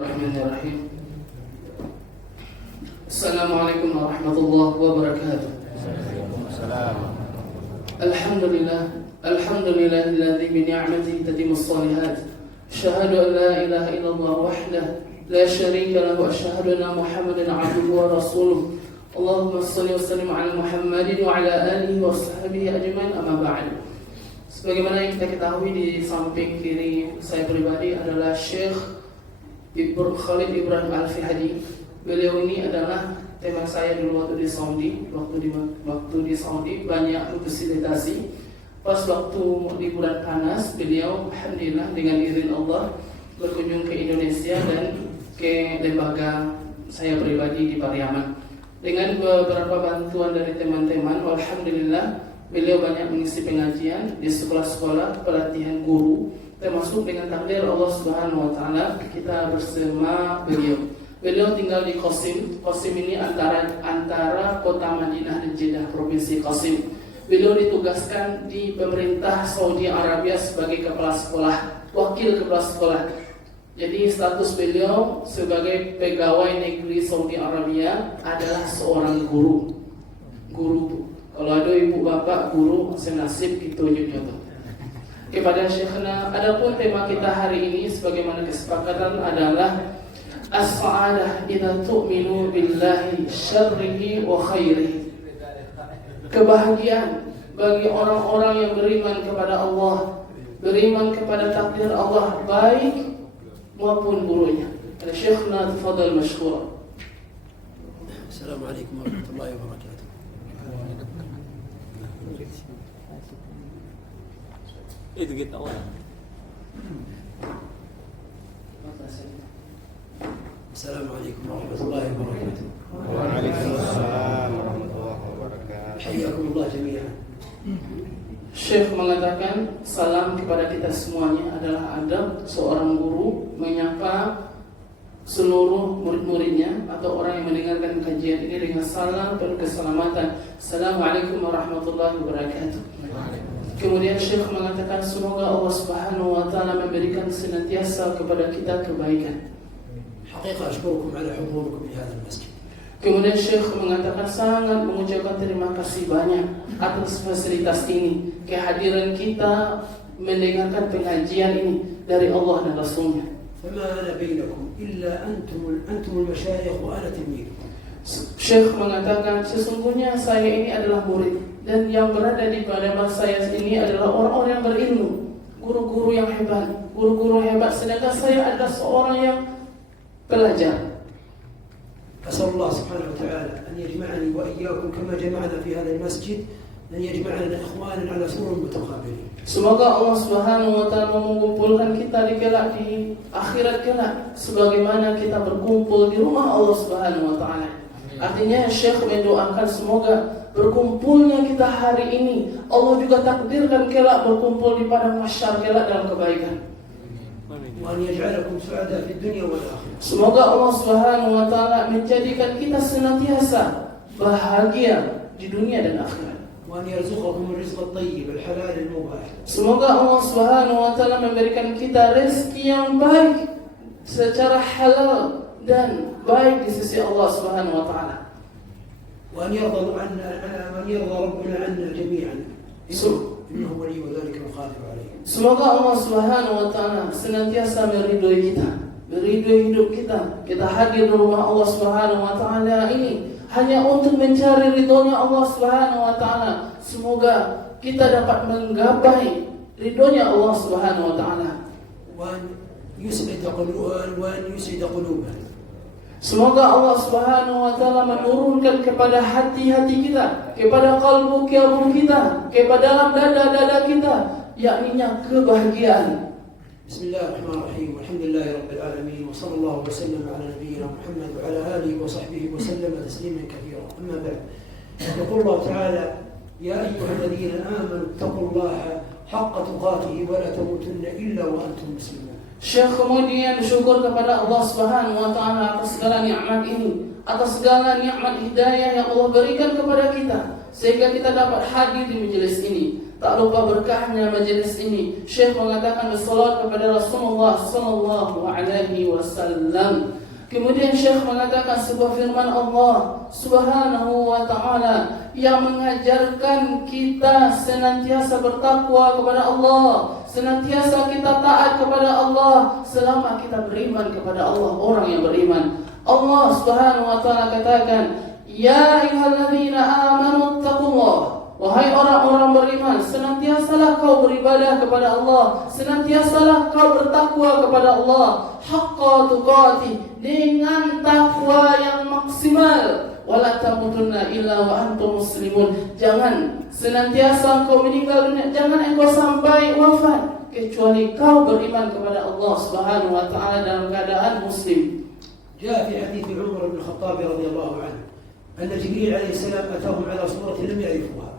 Bismillahirrahmanirrahim. Assalamualaikum warahmatullahi wabarakatuh. Alhamdulillahilladzi bi ni'matihi tatimmus shalihat. Asyhadu an la ilaha illallah wahdahu la syarika lahu wa asyhadu anna Muhammadan 'abduhu wa rasuluh. Allahumma shalli wa sallim 'ala Muhammadin wa 'ala alihi wa sahbihi ajmain, amma ba'd. Sebagaimana yang kita ketahui, di samping kiri saya pribadi adalah Syekh Khalid Ibrahim Al-Fihadi. Beliau ini adalah teman saya dulu waktu di Saudi. Waktu di Saudi banyak fasilitasi. Pas waktu liburan panas, beliau alhamdulillah dengan izin Allah berkunjung ke Indonesia dan ke lembaga saya pribadi di Pariaman. Dengan beberapa bantuan dari teman-teman, alhamdulillah beliau banyak mengisi pengajian di sekolah-sekolah pelatihan guru, termasuk dengan takdir Allah Subhanahu wa taala kita bersama beliau. Beliau tinggal di Qasim. Qasim ini antara kota Madinah dan Jeddah, provinsi Qasim. Beliau ditugaskan di pemerintah Saudi Arabia sebagai kepala sekolah, wakil kepala sekolah. Jadi status beliau sebagai pegawai negeri Saudi Arabia adalah seorang guru. Kalau ada ibu bapak guru senasib gitu juga. Kepada Syekhna, adapun tema kita hari ini sebagaimana kesepakatan adalah as-sa'adah idza tu'minu billahi syarrihi wa khairihi. Kebahagiaan bagi orang-orang yang beriman kepada Allah, beriman kepada takdir Allah baik maupun buruknya. Syekhna, tafadhal mashkura. Assalamualaikum warahmatullahi wabarakatuh. Itu kita awal. Assalamualaikum warahmatullahi wabarakatuh. Waalaikumsalam warahmatullahi wabarakatuh. Hayyakumullah jami'an. Syekh mengatakan salam kepada kita semuanya adalah adab seorang guru menyapa seluruh murid-muridnya atau orang yang mendengarkan kajian ini dengan salam penuh keselamatan. Assalamualaikum warahmatullahi wabarakatuh. Kemudian Syekh mengatakan semoga Allah Subhanahu wa taala memberikan senantiasa kepada kita kebaikan. Haqiqah asykurukum ala hudurikum di hadzal masjid. Kemudian Syekh mengatakan sangat mengucapkan terima kasih banyak atas fasilitas ini, kehadiran kita mendengarkan pengajian ini dari Allah dan Rasulnya. فما أنا بينكم إلا أنتم المشايخ وأنا تلميذكم. Syekh mengatakan sesungguhnya saya ini adalah murid dan yang berada di pada saya ini adalah orang-orang yang berilmu, guru-guru yang hebat, sedangkan saya adalah seorang yang pelajar. أسأل الله سبحانه وتعالى أن يجمعني وإياكم كما جمعنا في هذا المسجد، أن يجمعنا إخوانا على سرر متقابلين. Semoga Allah Subhanahu wa taala mengumpulkan kita di akhirat kelak sebagaimana kita berkumpul di rumah Allah Subhanahu wa taala. Artinya Syekh mendoakan semoga berkumpulnya kita hari ini Allah juga takdirkan kelak berkumpul di padang mahsyar kelak dalam kebaikan. وأن يجعلكم سعداء في الدنيا والآخرة. Semoga Allah Subhanahu wa taala menjadikan kita senantiasa bahagia di dunia dan akhirat. وأن يرزقكم الرزق الطيب الحلال المباح. Semoga Allah Subhanahu wa taala memberikan kita rezeki yang baik secara halal dan baik di sisi Allah Subhanahu wa taala. وأن يرضى ربنا عنا جميعا. إنه ولي ذلك القادر عليه. Semoga Allah Subhanahu wa taala senantiasa meridhoi kita, meridhoi hidup kita. Kita hadir di rumah Allah Subhanahu wa taala ini hanya untuk mencari ridhonya Allah Subhanahu wa taala. Semoga kita dapat menggapai ridhonya Allah Subhanahu wa taala. وأن يسعد قلوبنا. Semoga Allah Subhanahu wa taala menurunkan kepada hati-hati kita, kepada kalbu kita, kepada dalam dada-dada kita, yakninya kebahagiaan. Bismillahirrahmanirrahim. Alhamdulillahi rabbil alamin wa sallallahu wasallam ala nabiyyina Muhammad wa ala alihi wa sahbihi wa sallam tasliman katsira. Amma ba'd. Yaqulu Allah ta'ala ya ayyuhalladhina amanu taqullaha haqqa tuqatih wa la tamutunna illa wa antum muslimun. Syekh kemudian syukur kepada Allah Subhanahu wa taala atas segala nikmat ini, atas segala nikmat hidayah yang Allah berikan kepada kita. sehingga kita dapat hadir di majelis ini. Tak lupa berkahnya majelis ini. Syekh mengatakan bersalawat kepada Rasulullah sallallahu alaihi wasallam. Kemudian Syekh mengatakan sebuah firman Allah Subhanahu wa taala yang mengajarkan kita senantiasa bertakwa kepada Allah, senantiasa kita taat kepada Allah selama kita beriman kepada Allah, orang yang beriman. Allah Subhanahu wa taala katakan, "Ya ayyuhalladzina amanu taqullah." Wahai orang-orang beriman, senantiasalah kau beribadah kepada Allah, senantiasalah kau bertakwa kepada Allah, haqqa tuqatih, dengan takwa yang maksimal. Wala tamutunna illa wa antum muslimun. Jangan senantiasa kau meninggal dunia, jangan engkau sampai wafat kecuali kau beriman kepada Allah Subhanahu wa taala dalam keadaan muslim. جاء في حديث عمر بن الخطاب رضي الله عنه أن جبريل عليه السلام أتاهم على صورة لم يعرفوها.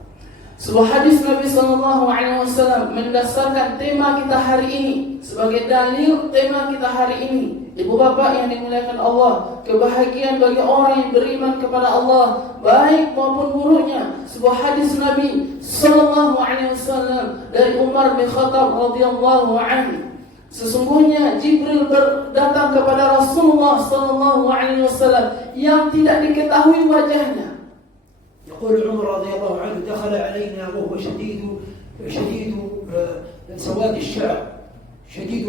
Sebuah hadis Nabi SAW mendasarkan tema kita hari ini sebagai dalil tema kita hari ini. Ibu bapak yang dimuliakan Allah, kebahagiaan bagi orang yang beriman kepada Allah, baik maupun buruknya. Sebuah hadis Nabi SAW dari Umar bin Khattab radhiyallahu anhu. Sesungguhnya Jibril datang kepada Rasulullah SAW yang tidak diketahui wajahnya. يقول عمر رضي الله عنه دخل علينا وهو شديد سواد الشعر شديد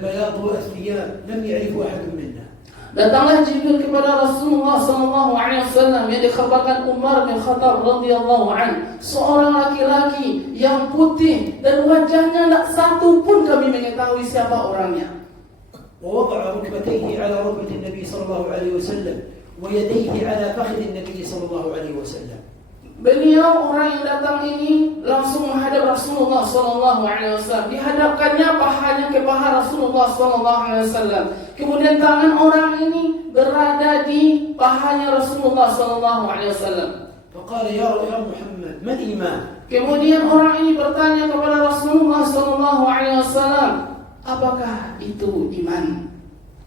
بياض الثياب لم يعرف أحد منا. Datanglah Jibril kepada Rasulullah SAW yang dikhabarkan Umar bin Khattab radhiyallahu anhu, seorang laki-laki yang putih dan wajahnya tak satu pun kami mengetahui siapa orangnya. ووضع ركبتيه على ركبة النبي صلى الله عليه وسلم ويديه على فخذ النبي صلى الله عليه وسلم. Beliau orang yang datang ini langsung menghadap Rasulullah SAW. Dihadapkannya pahanya ke paha Rasulullah SAW. Kemudian tangan orang ini berada di pahanya Rasulullah SAW. فقال يا محمد ما الإيمان؟ Kemudian orang ini bertanya kepada Rasulullah SAW, apakah itu iman?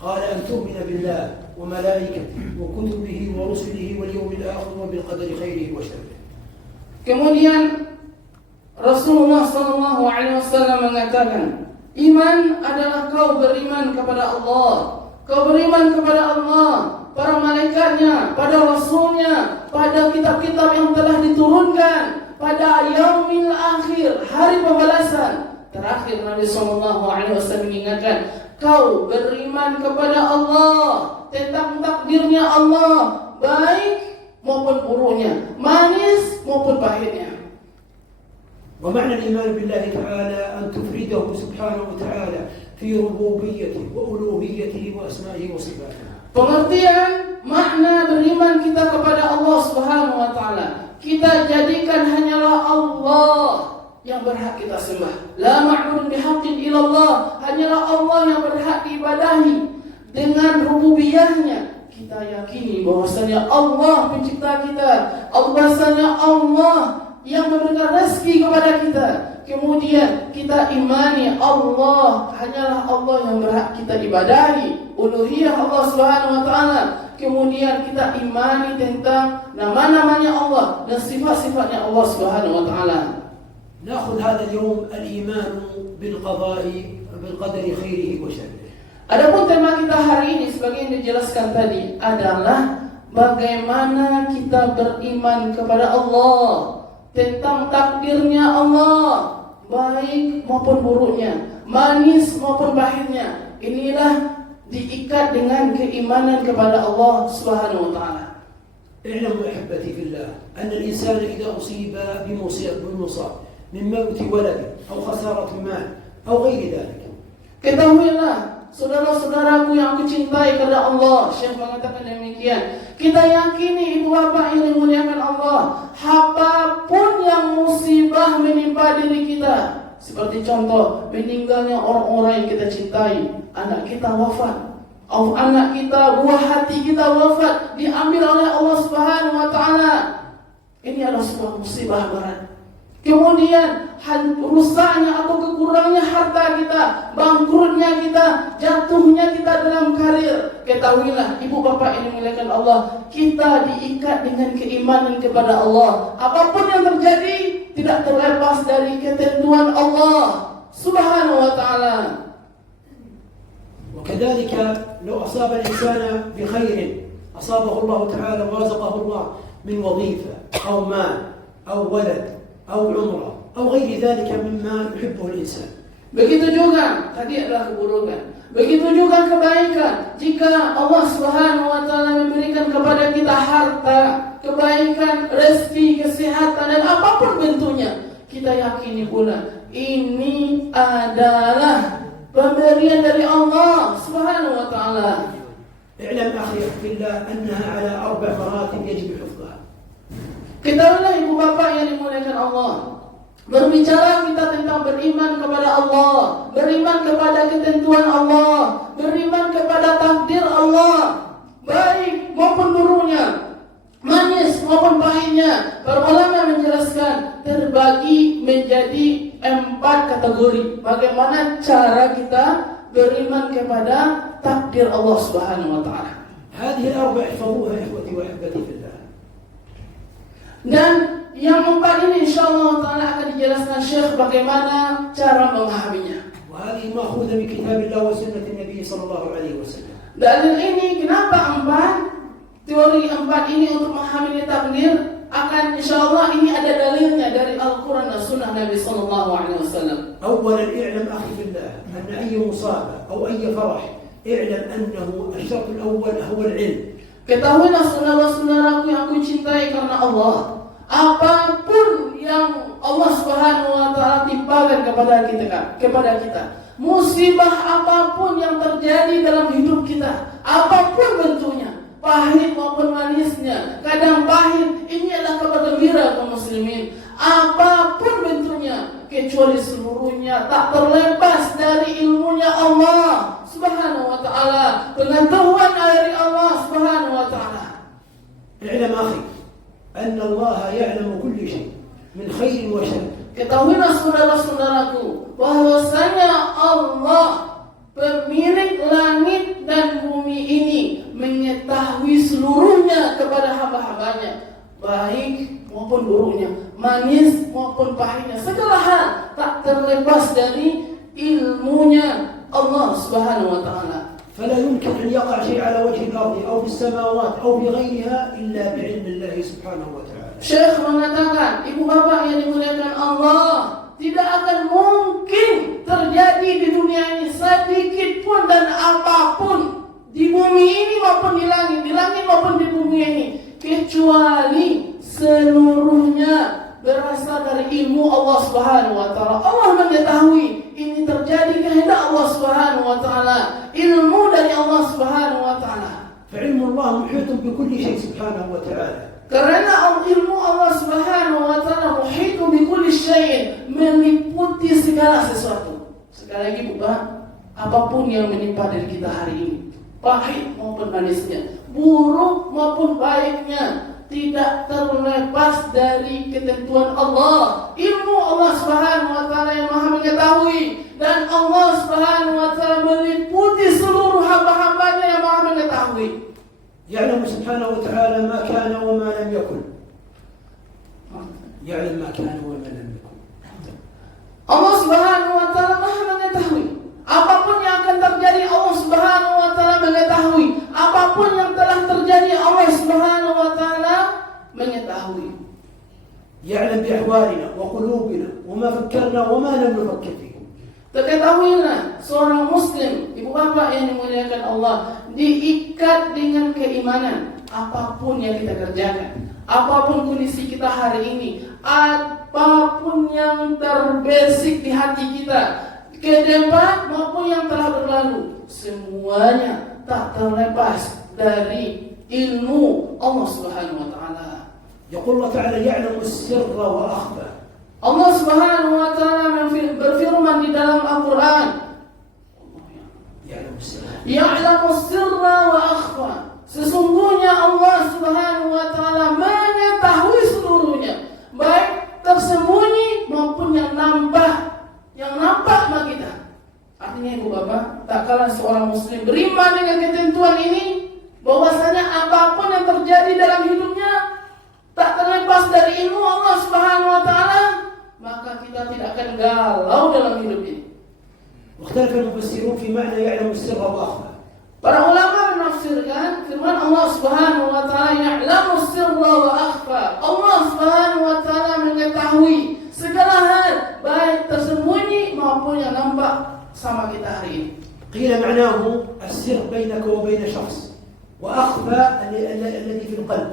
قال أن تؤمن بالله وملائكته وكتبه ورسله واليوم الآخر وبالقدر خيره وشره. Kemudian Rasulullah SAW mengatakan, iman adalah kau beriman kepada Allah, kau beriman kepada Allah, para malaikatnya, pada Rasulnya, pada kitab-kitab yang telah diturunkan, pada yaumil akhir, hari pembalasan. Terakhir Nabi SAW mengingatkan, kau beriman kepada Allah, tentang takdirnya Allah, baik maupun buruknya, manis maupun pahitnya. ومعنى الإيمان بالله تعالى أن تفرده سبحانه وتعالى في ربوبيته وألوهيته وأسمائه وصفاته. Pengertian makna beriman kita kepada Allah Subhanahu wa taala, kita jadikan hanyalah Allah yang berhak kita sembah. La ma'budun bihaqqin illallah, hanyalah Allah yang berhak diibadahi. Dengan rububiyahnya kita yakini bahwasanya Allah pencipta kita, bahwasanya Allah yang memberikan rezeki kepada kita. Kemudian kita imani Allah hanyalah Allah yang berhak kita ibadahi, uluhiyah Allah Subhanahu wa taala. Kemudian kita imani tentang nama-namanya Allah dan sifat-sifatnya Allah Subhanahu wa taala. نأخذ هذا اليوم الإيمان بالقضاء بالقدر خيره وشره. Adapun tema kita hari ini sebagai yang dijelaskan tadi adalah bagaimana kita beriman kepada Allah, tentang takdirnya Allah, baik maupun buruknya, manis maupun pahitnya. Inilah diikat dengan keimanan kepada Allah Subhanahu wa taala. اعلموا أحبتي في الله أن الإنسان إذا أصيب بمصاب من موت ولد أو خسارة مال أو غير ذلك. Ketahuilah saudara-saudaraku yang aku cintai karena Allah, Syekh mengatakan demikian. Kita yakini ibu bapak yang dimuliakan Allah, apapun yang musibah menimpa diri kita, seperti contoh meninggalnya orang-orang yang kita cintai, anak kita wafat, anak kita, buah hati kita wafat, diambil oleh Allah Subhanahu wa taala. Ini adalah sebuah musibah berat. kemudian rusaknya atau kekurangnya harta kita, bangkrutnya kita, jatuhnya kita dalam karir, ketahuilah ibu bapak yang dimuliakan Allah, kita diikat dengan keimanan kepada Allah. Apapun yang terjadi tidak terlepas dari ketentuan Allah Subhanahu wa ta'ala. وكذلك لو أصاب الإنسان بخير أصابه الله تعالى ورزقه الله من وظيفة أو مال أو ولد أو عمره أو غير ذلك مما يحبه الإنسان. Begitu juga tadi adalah keburukan. Begitu juga kebaikan. Jika Allah Subhanahu wa taala memberikan kepada kita harta, kebaikan, rezeki, kesehatan dan apapun bentuknya, kita yakini pula ini adalah pemberian dari Allah Subhanahu wa taala. اعلم أخي في الله أنها على 4 مراتب يجب حفظها. Ketahuilah ibu bapak yang dimuliakan Allah, berbicara kita tentang beriman kepada Allah, beriman kepada ketentuan Allah, beriman kepada takdir Allah, baik maupun buruknya, manis maupun pahitnya. Para ulama menjelaskan terbagi menjadi 4 kategori. Bagaimana cara kita beriman kepada takdir Allah Subhanahu wa taala. هذه ال4 احفظوها إخوتي وأحبتي في الله. Dan yang 4 ini insyaallah taala akan dijelaskan Syekh bagaimana cara memahaminya. وهذه مأخوذة من كتاب الله وسنة النبي صلى الله عليه وسلم. Dalil ini kenapa 4? Teori 4 ini untuk memahami takdir akan insyaallah ini ada dalilnya dari Al-Quran dan Sunnah Nabi sallallahu alaihi wasallam. أولا اعلم أخي في الله أن أي مصابة أو أي فرح اعلم أنه الشرط الأول هو العلم. Ketahuilah saudara-saudaraku yang aku cintai karena Allah, apapun yang Allah Subhanahu wa taala timpakan kepada kita, musibah apapun yang terjadi dalam hidup kita, apapun bentuknya, pahit maupun manisnya, kadang pahit, ini adalah kabar gembira kaum muslimin. Apapun bentuknya, kecuali seluruhnya tak terlepas dari ilmunya Allah Subhanahu wa taala, pengetahuan dari Allah Subhanahu wa taala. اعلم أخي أن الله يعلم كل شيء من خير وشر. Ketahuilah saudara-saudaraku bahwasanya Allah pemilik langit dan bumi ini mengetahui seluruhnya kepada hamba-hambanya, baik maupun buruknya, manis maupun pahitnya, segala hal tak terlepas dari ilmunya Allah Subhanahu wa taala. فلا يمكن أن يقع شيء على وجه الأرض أو في السماوات أو في غيرها إلا بعلم الله سبحانه وتعالى. Syekh mengatakan, ibu bapak yang dimuliakan Allah, tidak akan mungkin terjadi di dunia ini sedikit pun dan apapun di bumi ini maupun di langit maupun di bumi ini, kecuali seluruhnya berasal dari ilmu Allah Subhanahu wa taala. Allah mengetahui ini terjadi kehendak Allah Subhanahu wa taala, ilmu dari Allah Subhanahu wa taala. فعلم الله محيط بكل شيء سبحانه وتعالى. Karena ilmu Allah Subhanahu wa taala muhit bikulli syai', meliputi segala sesuatu. Sekali lagi Bapak, apapun yang menimpa diri kita hari ini, pahit maupun manisnya, buruk maupun baiknya, tidak terlepas dari ketentuan Allah, ilmu Allah Subhanahu wa taala yang Maha mengetahui, dan Allah Subhanahu wa taala meliputi seluruh hamba-hambanya yang Maha mengetahui. يعلم سبحانه وتعالى ما كان وما لم يكن. يعلم ما كان وما لم يكن. Allah Subhanahu wa taala Maha mengetahui. Apapun yang akan terjadi Allah Subhanahu wa taala mengetahui. Apapun yang telah terjadi Allah Subhanahu wa taala mengetahui. يعلم بأحوالنا وقلوبنا وما فكرنا وما لم نفكر فيه. Ketahuilah seorang muslim, ibu bapak yang dimuliakan Allah, diikat dengan keimanan. Apapun yang kita kerjakan, apapun kondisi kita hari ini, apapun yang terbesit di hati kita ke depan maupun yang telah berlalu, semuanya tak terlepas dari ilmu Allah Subhanahu wa taala. يقول الله تعالى يعلم السر وأخفى. Allah Subhanahu wa taala berfirman di dalam Al-Qur'an, Ya'lamu sirra wa akhfa. Sesungguhnya Allah Subhanahu wa taala mengetahui seluruhnya, baik tersembunyi bahwasanya apapun yang terjadi dalam hidupnya tak terlepas dari ilmu Allah Subhanahu wa taala, maka kita tidak akan galau dalam hidup ini. واختلف المفسرون في معنى يعلم السر وأخفى. Para ulama menafsirkan firman Allah Subhanahu wa taala, ya'lamu sirra wa akhfa. Allah Subhanahu wa taala mengetahui segala hal, baik tersembunyi maupun yang nampak sama kita hari ini. قيل معناه السر بينك وبين شخص وأخفى الذي في القلب.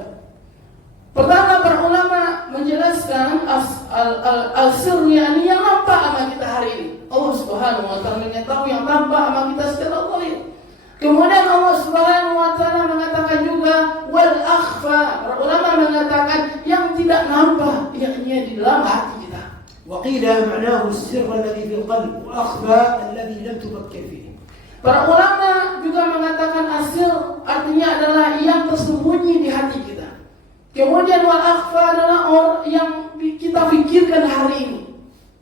Pertama, para ulama menjelaskan al-sir yakni yang nampak sama kita hari ini. Allah Subhanahu wa taala mengetahui yang tampak sama kita secara zahir. Kemudian Allah Subhanahu wa taala mengatakan juga wal akhfa. Para ulama mengatakan yang tidak nampak, yakni di dalam hati kita. وقيل معناه السر الذي في القلب وأخفى الذي لم تفكر فيه. Para ulama juga mengatakan asir artinya adalah yang tersembunyi di hati kita. Kemudian wal akhfa adalah yang kita pikirkan hari ini.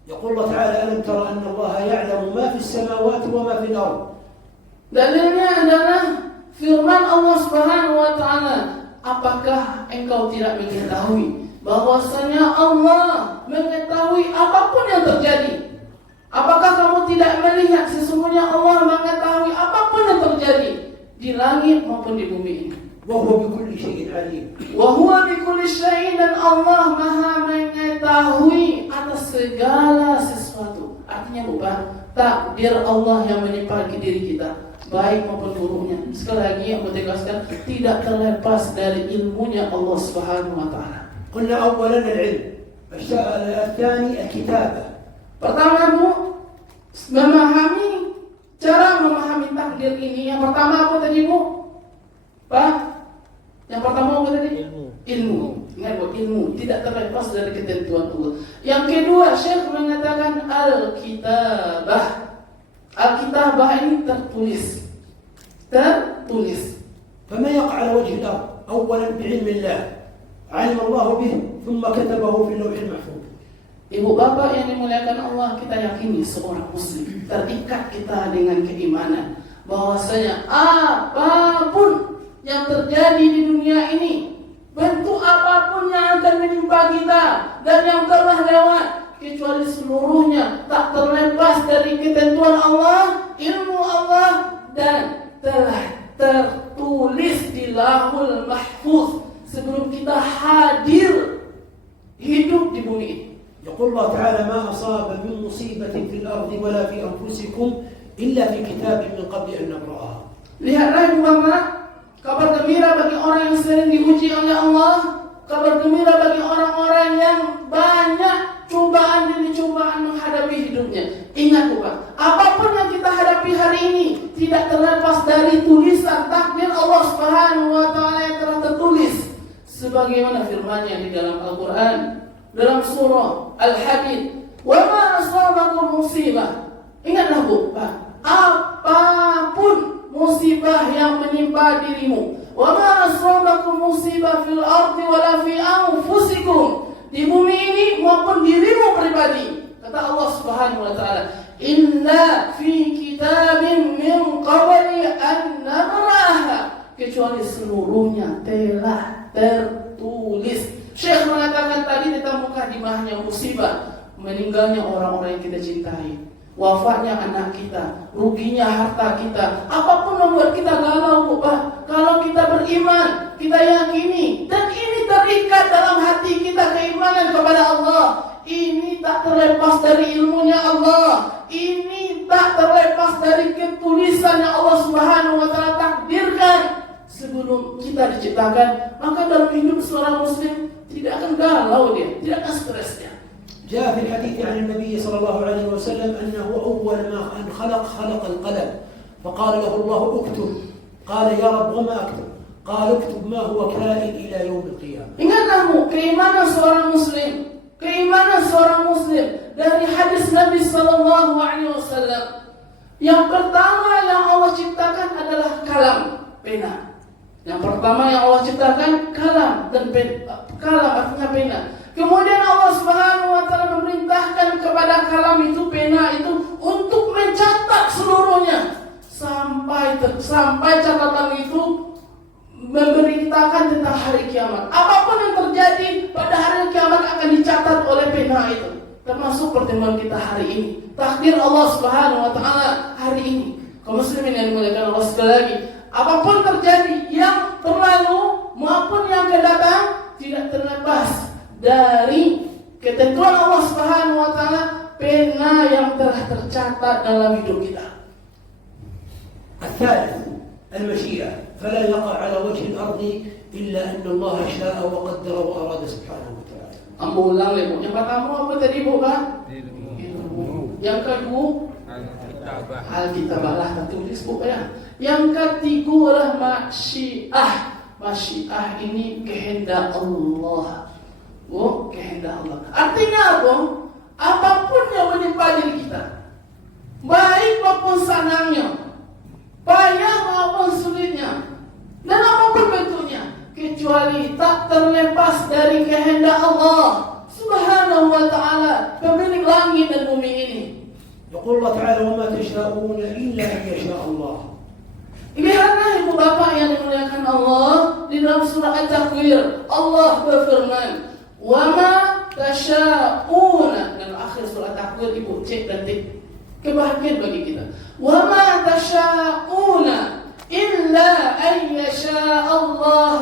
يقول الله تعالى ألم تر أن الله يعلم ما في السماوات وما في الأرض. Dalilnya adalah firman Allah Subhanahu wa taala, apakah engkau tidak mengetahui bahwasanya Allah mengetahui apapun yang terjadi? Apakah kamu tidak melihat sesungguhnya Allah mengetahui apapun yang terjadi di langit maupun di bumi ini? وهو بكل شيء عليم. وهو بكل شيء, dan Allah Maha mengetahui atas segala sesuatu. Artinya bukan takdir Allah yang menimpa ke diri kita, baik maupun buruknya. Sekali lagi yang menegaskan tidak terlepas dari ilmunya Allah Subhanahu wa taala. قلنا أولا العلم. الثاني الكتابة. Pertama, Bu, cara memahami takdir ini. Yang pertama apa tadi, Bu? Pak? Yang pertama apa tadi? Ilmu. Ingat, Bu, ilmu tidak terlepas dari ketentuan Allah. Yang kedua, Syekh mengatakan al-kitabah. Al-kitabah ini tertulis. فما يقع على وجه الأرض أولا بعلم الله. علم الله به ثم كتبه في اللوح المحفوظ. Ibu bapak yang dimuliakan Allah, kita yakini seorang muslim terikat kita dengan keimanan bahwasanya apapun yang terjadi di dunia ini, bentuk apapun yang akan menimpa kita dan yang telah lewat, kecuali seluruhnya tak terlepas dari ketentuan Allah, ilmu Allah, dan telah tertulis di Lauhul Mahfuz sebelum kita hadir hidup di bumi ini. يقول الله تعالى ما أصاب من مصيبة في الأرض ولا في أنفسكم إلا في كتاب من قبل أن نبرأها. Lihatlah Ibu Bapak, kabar gembira bagi orang yang sering diuji oleh Allah, kabar gembira bagi orang-orang yang banyak cobaan demi cobaan menghadapi hidupnya. Ingat Bapak, apapun yang kita hadapi hari ini tidak terlepas dari tulisan takdir Allah Subhanahu wa taala yang telah tertulis sebagaimana firman-Nya di dalam Al-Qur'an. Dalam surah Al-Hadid, wa ma asabakum musibah. Ingatlah Bu, apapun musibah yang menimpa dirimu, wa ma asabakum musibah fil ardi wala fi anfusikum, di bumi ini maupun dirimu pribadi. Kata Allah Subhanahu wa taala, inna fi kitabin min qabli an nabraha, kecuali seluruhnya telah tertulis. Syekh mengatakan tadi ditemukan di bawahnya musibah, meninggalnya orang-orang yang kita cintai, wafatnya anak kita, ruginya harta kita, apapun membuat kita galau, Pak. Kalau kita beriman, kita yakini, dan ini terikat dalam hati kita keimanan kepada Allah. Ini tak terlepas dari ilmunya Allah. Ini tak terlepas dari ketulisan yang Allah Subhanahu wa taala takdirkan sebelum kita diciptakan. Maka dalam hidup seorang muslim tidak akan galau dia, tidak akan stresnya. جاء في الحديث عن النبي صلى الله عليه وسلم أنه أول ما أن خلق القلم فقال له الله اكتب. قال يا رب وما أكتب؟ قال اكتب ما هو كائن إلى يوم القيامة. Ingatlah keimanan seorang muslim dari hadis Nabi sallallahu alaihi wasallam. Yang pertama yang Allah ciptakan adalah kalam, pena. Yang pertama yang Allah ciptakan kalam dan pena. Kalam artinya pena. Kemudian Allah Subhanahu wa taala memerintahkan kepada kalam itu, pena itu, untuk mencatat seluruhnya sampai catatan itu pena itu. Termasuk pertemuan kita hari ini. Takdir Allah Subhanahu wa taala hari ini. Kaum muslimin yang dimuliakan Allah sekali lagi, apapun terjadi yang berlalu maupun yang akan datang tidak terlepas dari ketentuan Allah Subhanahu wa taala, pena yang telah tercatat dalam hidup kita. الثالث المشيئة فلا يقع على وجه الأرض إلا أن الله شاء وقدر وأراد سبحانه وتعالى. Ambo ulang lagi. Yang pertama apa tadi Bu Pak? Ilmu. Yang kedua Alkitabah lah tertulis Bu ya. Yang ketiga adalah masyiah. Masyiah ini kehendak Allah. Bu, kehendak Allah. Artinya apa? Apapun yang menimpa diri kita, baik maupun senangnya, payah maupun sulitnya, dan apapun bentuknya, kecuali tak terlepas dari kehendak Allah Subhanahu wa taala, pemilik langit dan bumi ini. يقول الله تعالى وما تشاءون إلا أن يشاء الله. Lihatlah ibu bapak yang dimuliakan Allah, di dalam surah At-Takwir Allah berfirman, "Wama tasyauna." Dalam akhir surah At-Takwir ibu cek dan tik. Kebahagiaan bagi kita. "Wama tasyauna illa an yasha Allah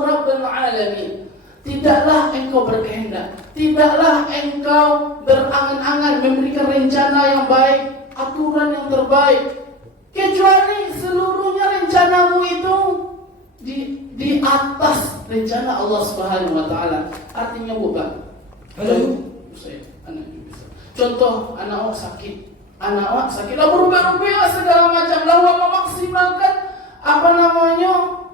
rabbul alamin." Tidaklah engkau berkehendak, tidaklah engkau berangan-angan memberikan rencana yang baik, aturan yang terbaik, kecuali seluruhnya rencanamu itu di atas rencana Allah Subhanahu wa taala. Artinya bukan. Contoh anak awak sakit. Lalu berubah-ubah segala macam, lalu memaksimalkan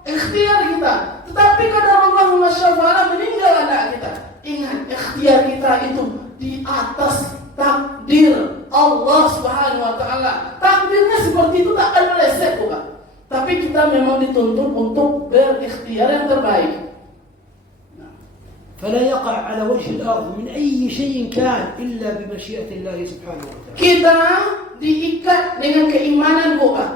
ikhtiar kita. Tetapi qadarullah masyafa'ala meninggal anak kita. Ingat, ikhtiar kita itu di atas takdir Allah Subhanahu wa taala. Takdirnya seperti itu tak akan meleset bukan. Tapi kita memang dituntut untuk berikhtiar yang terbaik. فلا يقع على وجه الأرض من أي شيء كان إلا بمشيئة الله سبحانه وتعالى. Kita diikat dengan keimanan bukan?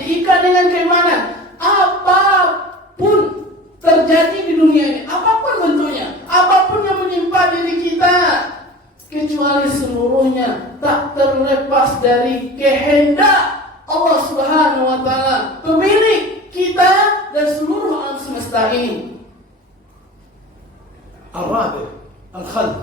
Diikat dengan keimanan. Apapun terjadi di dunia ini, apapun bentuknya, apapun yang menimpa diri kita, kecuali seluruhnya tak terlepas dari kehendak Allah Subhanahu wa taala, pemilik kita dan seluruh alam semesta ini. الرابع الخلق.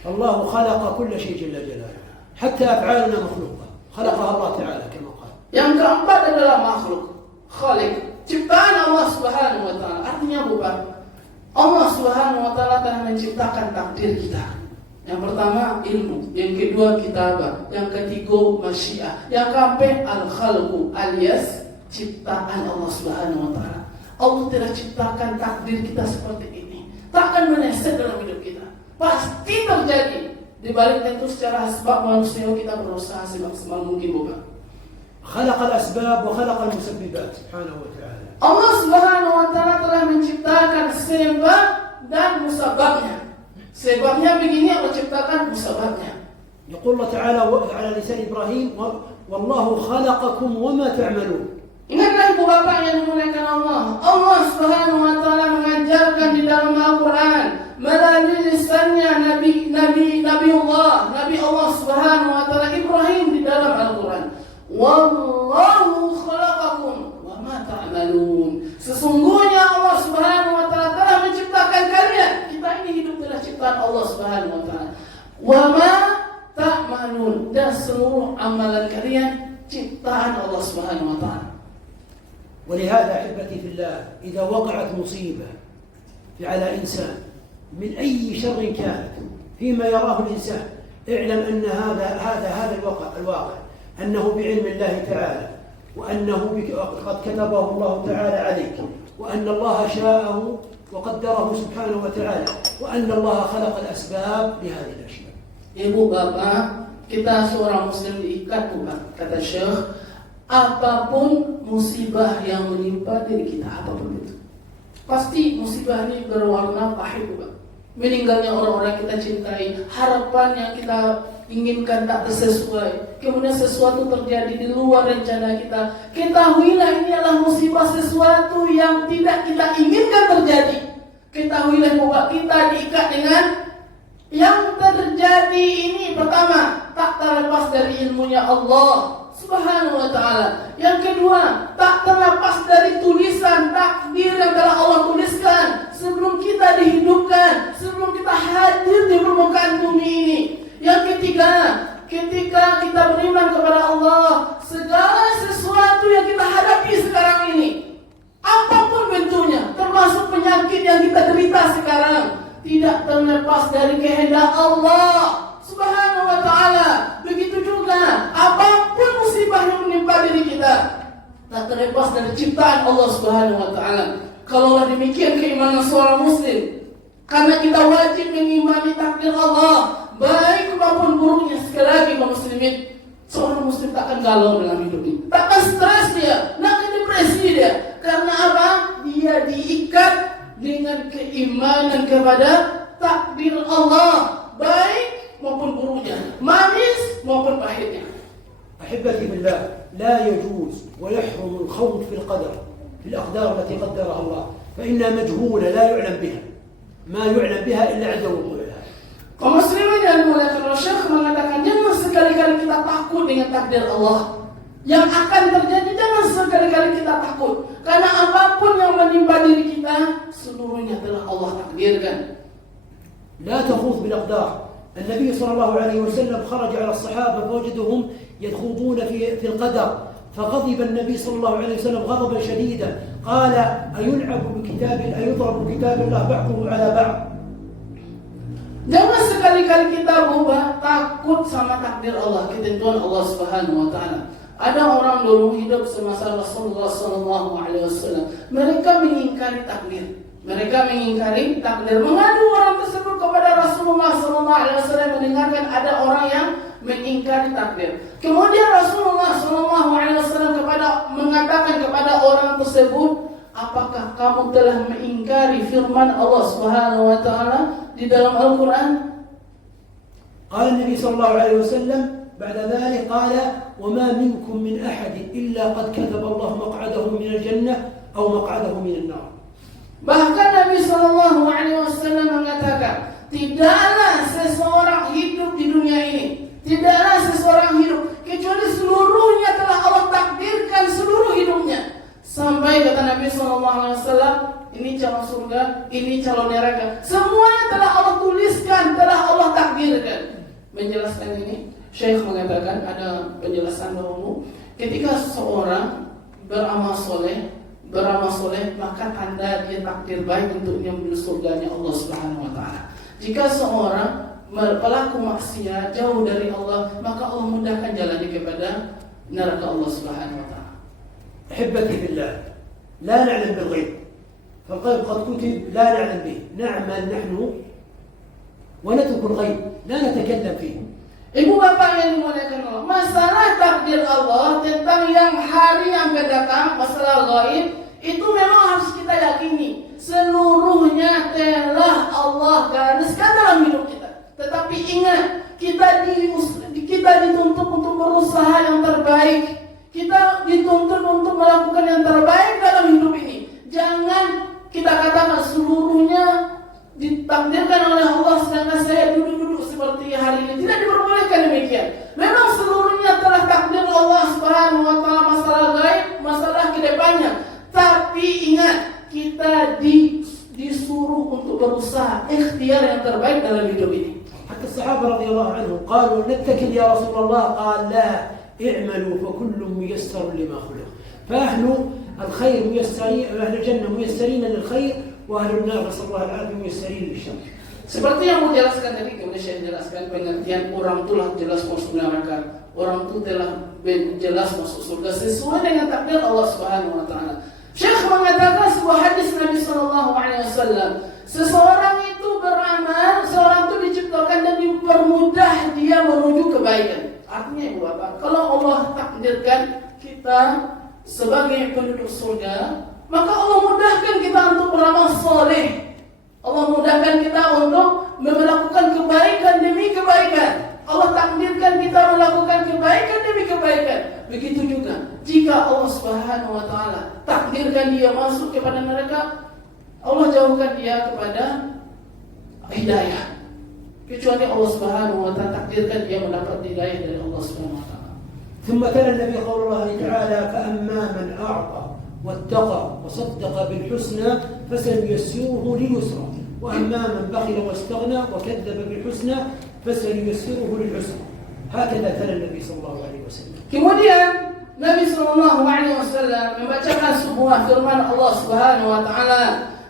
الله خلق كل شيء جل جلاله حتى أفعالنا مخلوقة خلقها الله تعالى كما قال. Yang keempat adalah makhluk, khaliq, ciptaan Allah Subhanahu wa taala. Artinya bukan Allah Subhanahu wa taala telah menciptakan takdir kita. Yang pertama ilmu, yang kedua kitabah, yang ketiga masyiah, yang keempat al-khalqu alias ciptaan Allah Subhanahu wa taala. Allah telah ciptakan takdir kita seperti ini. Tak akan meleset dalam hidup kita. Pasti terjadi. Di balik itu secara sebab manusia kita berusaha semaksimal mungkin bukan. خلق الأسباب وخلق المسببات سبحانه وتعالى. Allah Subhanahu wa taala telah menciptakan sebab dan musababnya. Sebabnya begini, Allah ciptakan musababnya. يقول الله تعالى على لسان إبراهيم والله خلقكم وما تعملون. Ingatlah ibu bapak yang dimuliakan Allah. Allah Subhanahu wa taala mengajarkan di dalam Al-Quran melalui lisannya Nabi Allah Subhanahu wa taala Ibrahim di dalam Al-Quran. Wallahu khalaqakum wa ma ta'malun. Sesungguhnya Allah Subhanahu wa taala telah menciptakan kalian. Kita ini hidup adalah ciptaan Allah Subhanahu wa taala. Wa ma ta'malun, dan seluruh amalan kalian ciptaan Allah Subhanahu wa taala. ولهذا أحبتي في الله إذا وقعت مصيبة على إنسان من أي شر كانت فيما يراه الإنسان اعلم أن هذا الواقع أنه بعلم الله تعالى وأنه قد كتبه الله تعالى عليك وأن الله شاءه وقدره سبحانه وتعالى وأن الله خلق الأسباب لهذه الأشياء. Ibu bapak, kita seorang muslim diikat bukan? Kata Syekh, apapun musibah yang menimpa diri kita, apapun itu, pasti musibah ini berwarna pahit bukan? Meninggalnya orang-orang kita cintai, harapan yang kita inginkan tak sesuai, kemudian sesuatu terjadi di luar rencana kita. Ketahuilah ini adalah musibah, sesuatu yang tidak kita inginkan terjadi. Ketahuilah bahwa kita diikat dengan yang terjadi ini. Pertama, tak terlepas dari ilmunya Allah Subhanahu wa ta'ala. Yang kedua, tak terlepas dari tulisan takdir yang telah Allah tuliskan sebelum kita dihidupkan, sebelum kita hadir di permukaan bumi ini. Yang ketiga, ketika kita beriman kepada Allah, segala sesuatu yang kita hadapi sekarang ini, apapun bentuknya, termasuk penyakit yang kita derita sekarang, tidak terlepas dari kehendak Allah Subhanahu wa ta'ala. Begitu juga apapun musibah yang menimpa diri kita, tak terlepas dari ciptaan Allah Subhanahu wa ta'ala. Kalaulah demikian keimanan seorang muslim, karena kita wajib mengimani takdir Allah, baik maupun buruknya. Sekali lagi kaum muslimin, seorang muslim takkan galau dalam hidup ini, takkan stres dia, takkan depresi dia. Karena apa? Dia diikat dengan keimanan kepada takdir Allah, baik maupun buruknya, manis maupun pahitnya. أحبتي بالله، لا يجوز ويحرم الخوض في القدر، في الأقدار التي قدرها الله، فإنها مجهولة لا يعلم بها، ما يعلم بها إلا عند وقوعها. Kaum muslimin yang dimuliakan Allah, Syekh mengatakan jangan sekali-kali kita takut dengan takdir Allah yang akan terjadi. Jangan sekali-kali kita takut, karena apapun yang menimpa diri kita seluruhnya telah Allah takdirkan. لا تخوض بالأقدار. النبي صلى الله عليه وسلم خرج على الصحابة فوجدهم يخوضون في القدر، فغضب النبي صلى الله عليه وسلم غضبا شديدا، قال أيضرب بكتاب الله بعضه على بعض. Jangan sekali-kali kita berubah takut sama takdir Allah, ketentuan Allah Subhanahu wa ta'ala. Ada orang dulu hidup semasa Rasulullah sallallahu alaihi wasallam, mereka mengingkari takdir. Mereka mengingkari takdir, mengadu orang tersebut kepada Rasulullah sallallahu alaihi wasallam, mendengarkan ada orang yang mengingkari takdir. Kemudian Rasulullah sallallahu alaihi wasallam mengatakan kepada orang tersebut, apakah kamu telah mengingkari firman Allah Subhanahu wa taala di dalam Al-Qur'an? Qala Nabi sallallahu alaihi wasallam ba'da dzalik qala wa ma minkum min ahad illa qad kataba Allah maq'adahu min al-jannah aw maq'adahu min an-nar. Bahkan Nabi sallallahu alaihi wasallam mengatakan, tidaklah seseorang hidup di dunia ini, tidaklah seseorang hidup kecuali seluruhnya telah Allah takdirkan seluruh hidupnya. Sampai kata Nabi SAW, ini calon surga, ini calon neraka, semuanya telah Allah tuliskan, telah Allah takdirkan. Menjelaskan ini, Syekh mengatakan, ada penjelasan dahulu, ketika seseorang beramal soleh, maka tanda dia takdir baik untuknya menuju surganya Allah Subhanahu wa ta'ala. Jika seorang pelaku maksiat jauh dari Allah, maka Allah mudahkan jalannya kepada neraka Allah Subhanahu wa ta'ala. أحبتي بالله، لا نعلم بالغيب، فالغيب قد كتب لا نعلم به، نعمل نحن ونترك الغيب لا نتكلم فيه. Ibu bapak yang dimuliakan Allah, masalah takdir Allah tentang yang hari yang akan datang, masalah gaib, itu memang harus kita yakini seluruhnya telah Allah gariskan dalam hidup kita. Tetapi ingat, kita dituntut untuk berusaha yang terbaik. Kita dituntut untuk melakukan yang terbaik dalam hidup ini. Jangan kita katakan seluruhnya ditakdirkan oleh Allah, sedangkan saya duduk-duduk seperti hari ini. Tidak diperbolehkan demikian. Memang seluruhnya telah takdir Allah Subhanahu wa ta'ala, masalah gaib, masalah kedepannya. Tapi ingat, kita disuruh untuk berusaha ikhtiar yang terbaik dalam hidup ini. حتى الصحابة رضي الله عنهم قالوا نتكل يا رسول الله، قال لا، اعملوا فكل ميسر لما خلق. فأهل الخير ميسرين، أهل الجنة ميسرين للخير، وأهل النار نسأل الله العافية ميسرين للشر. Seperti yang saya jelaskan tadi, kemudian saya jelaskan pengertian orang itu lah jelas masuk neraka, orang itu telah jelas masuk surga sesuai dengan takdir Allah Subhanahu wa ta'ala. Syekh mengatakan sebuah hadis Nabi sallallahu alaihi wasallam, seseorang itu beramal, seorang itu diciptakan dan dipermudah dia menuju kebaikan. Artinya ibu bapak, kalau Allah takdirkan kita sebagai penduduk surga, maka Allah mudahkan kita untuk beramal soleh. Allah mudahkan kita untuk melakukan kebaikan demi kebaikan. Allah takdirkan kita melakukan kebaikan demi kebaikan. Begitu juga jika Allah Subhanahu wa ta'ala takdirkan dia masuk kepada neraka, Allah jauhkan dia kepada hidayah. Kecuali Allah Subhanahu wa taala takdirkan dia mendapat hidayah dari Allah Subhanahu wa taala. ثم كان النبي قول الله تعالى فأما من أعطى واتقى وصدق بالحسنى فسنيسره لليسرى وأما من بخل واستغنى وكذب بالحسنى فسنيسره للعسرى هكذا تلا النبي صلى الله عليه وسلم. Kemudian Nabi sallallahu alaihi wasallam membacakan sebuah firman Allah Subhanahu wa taala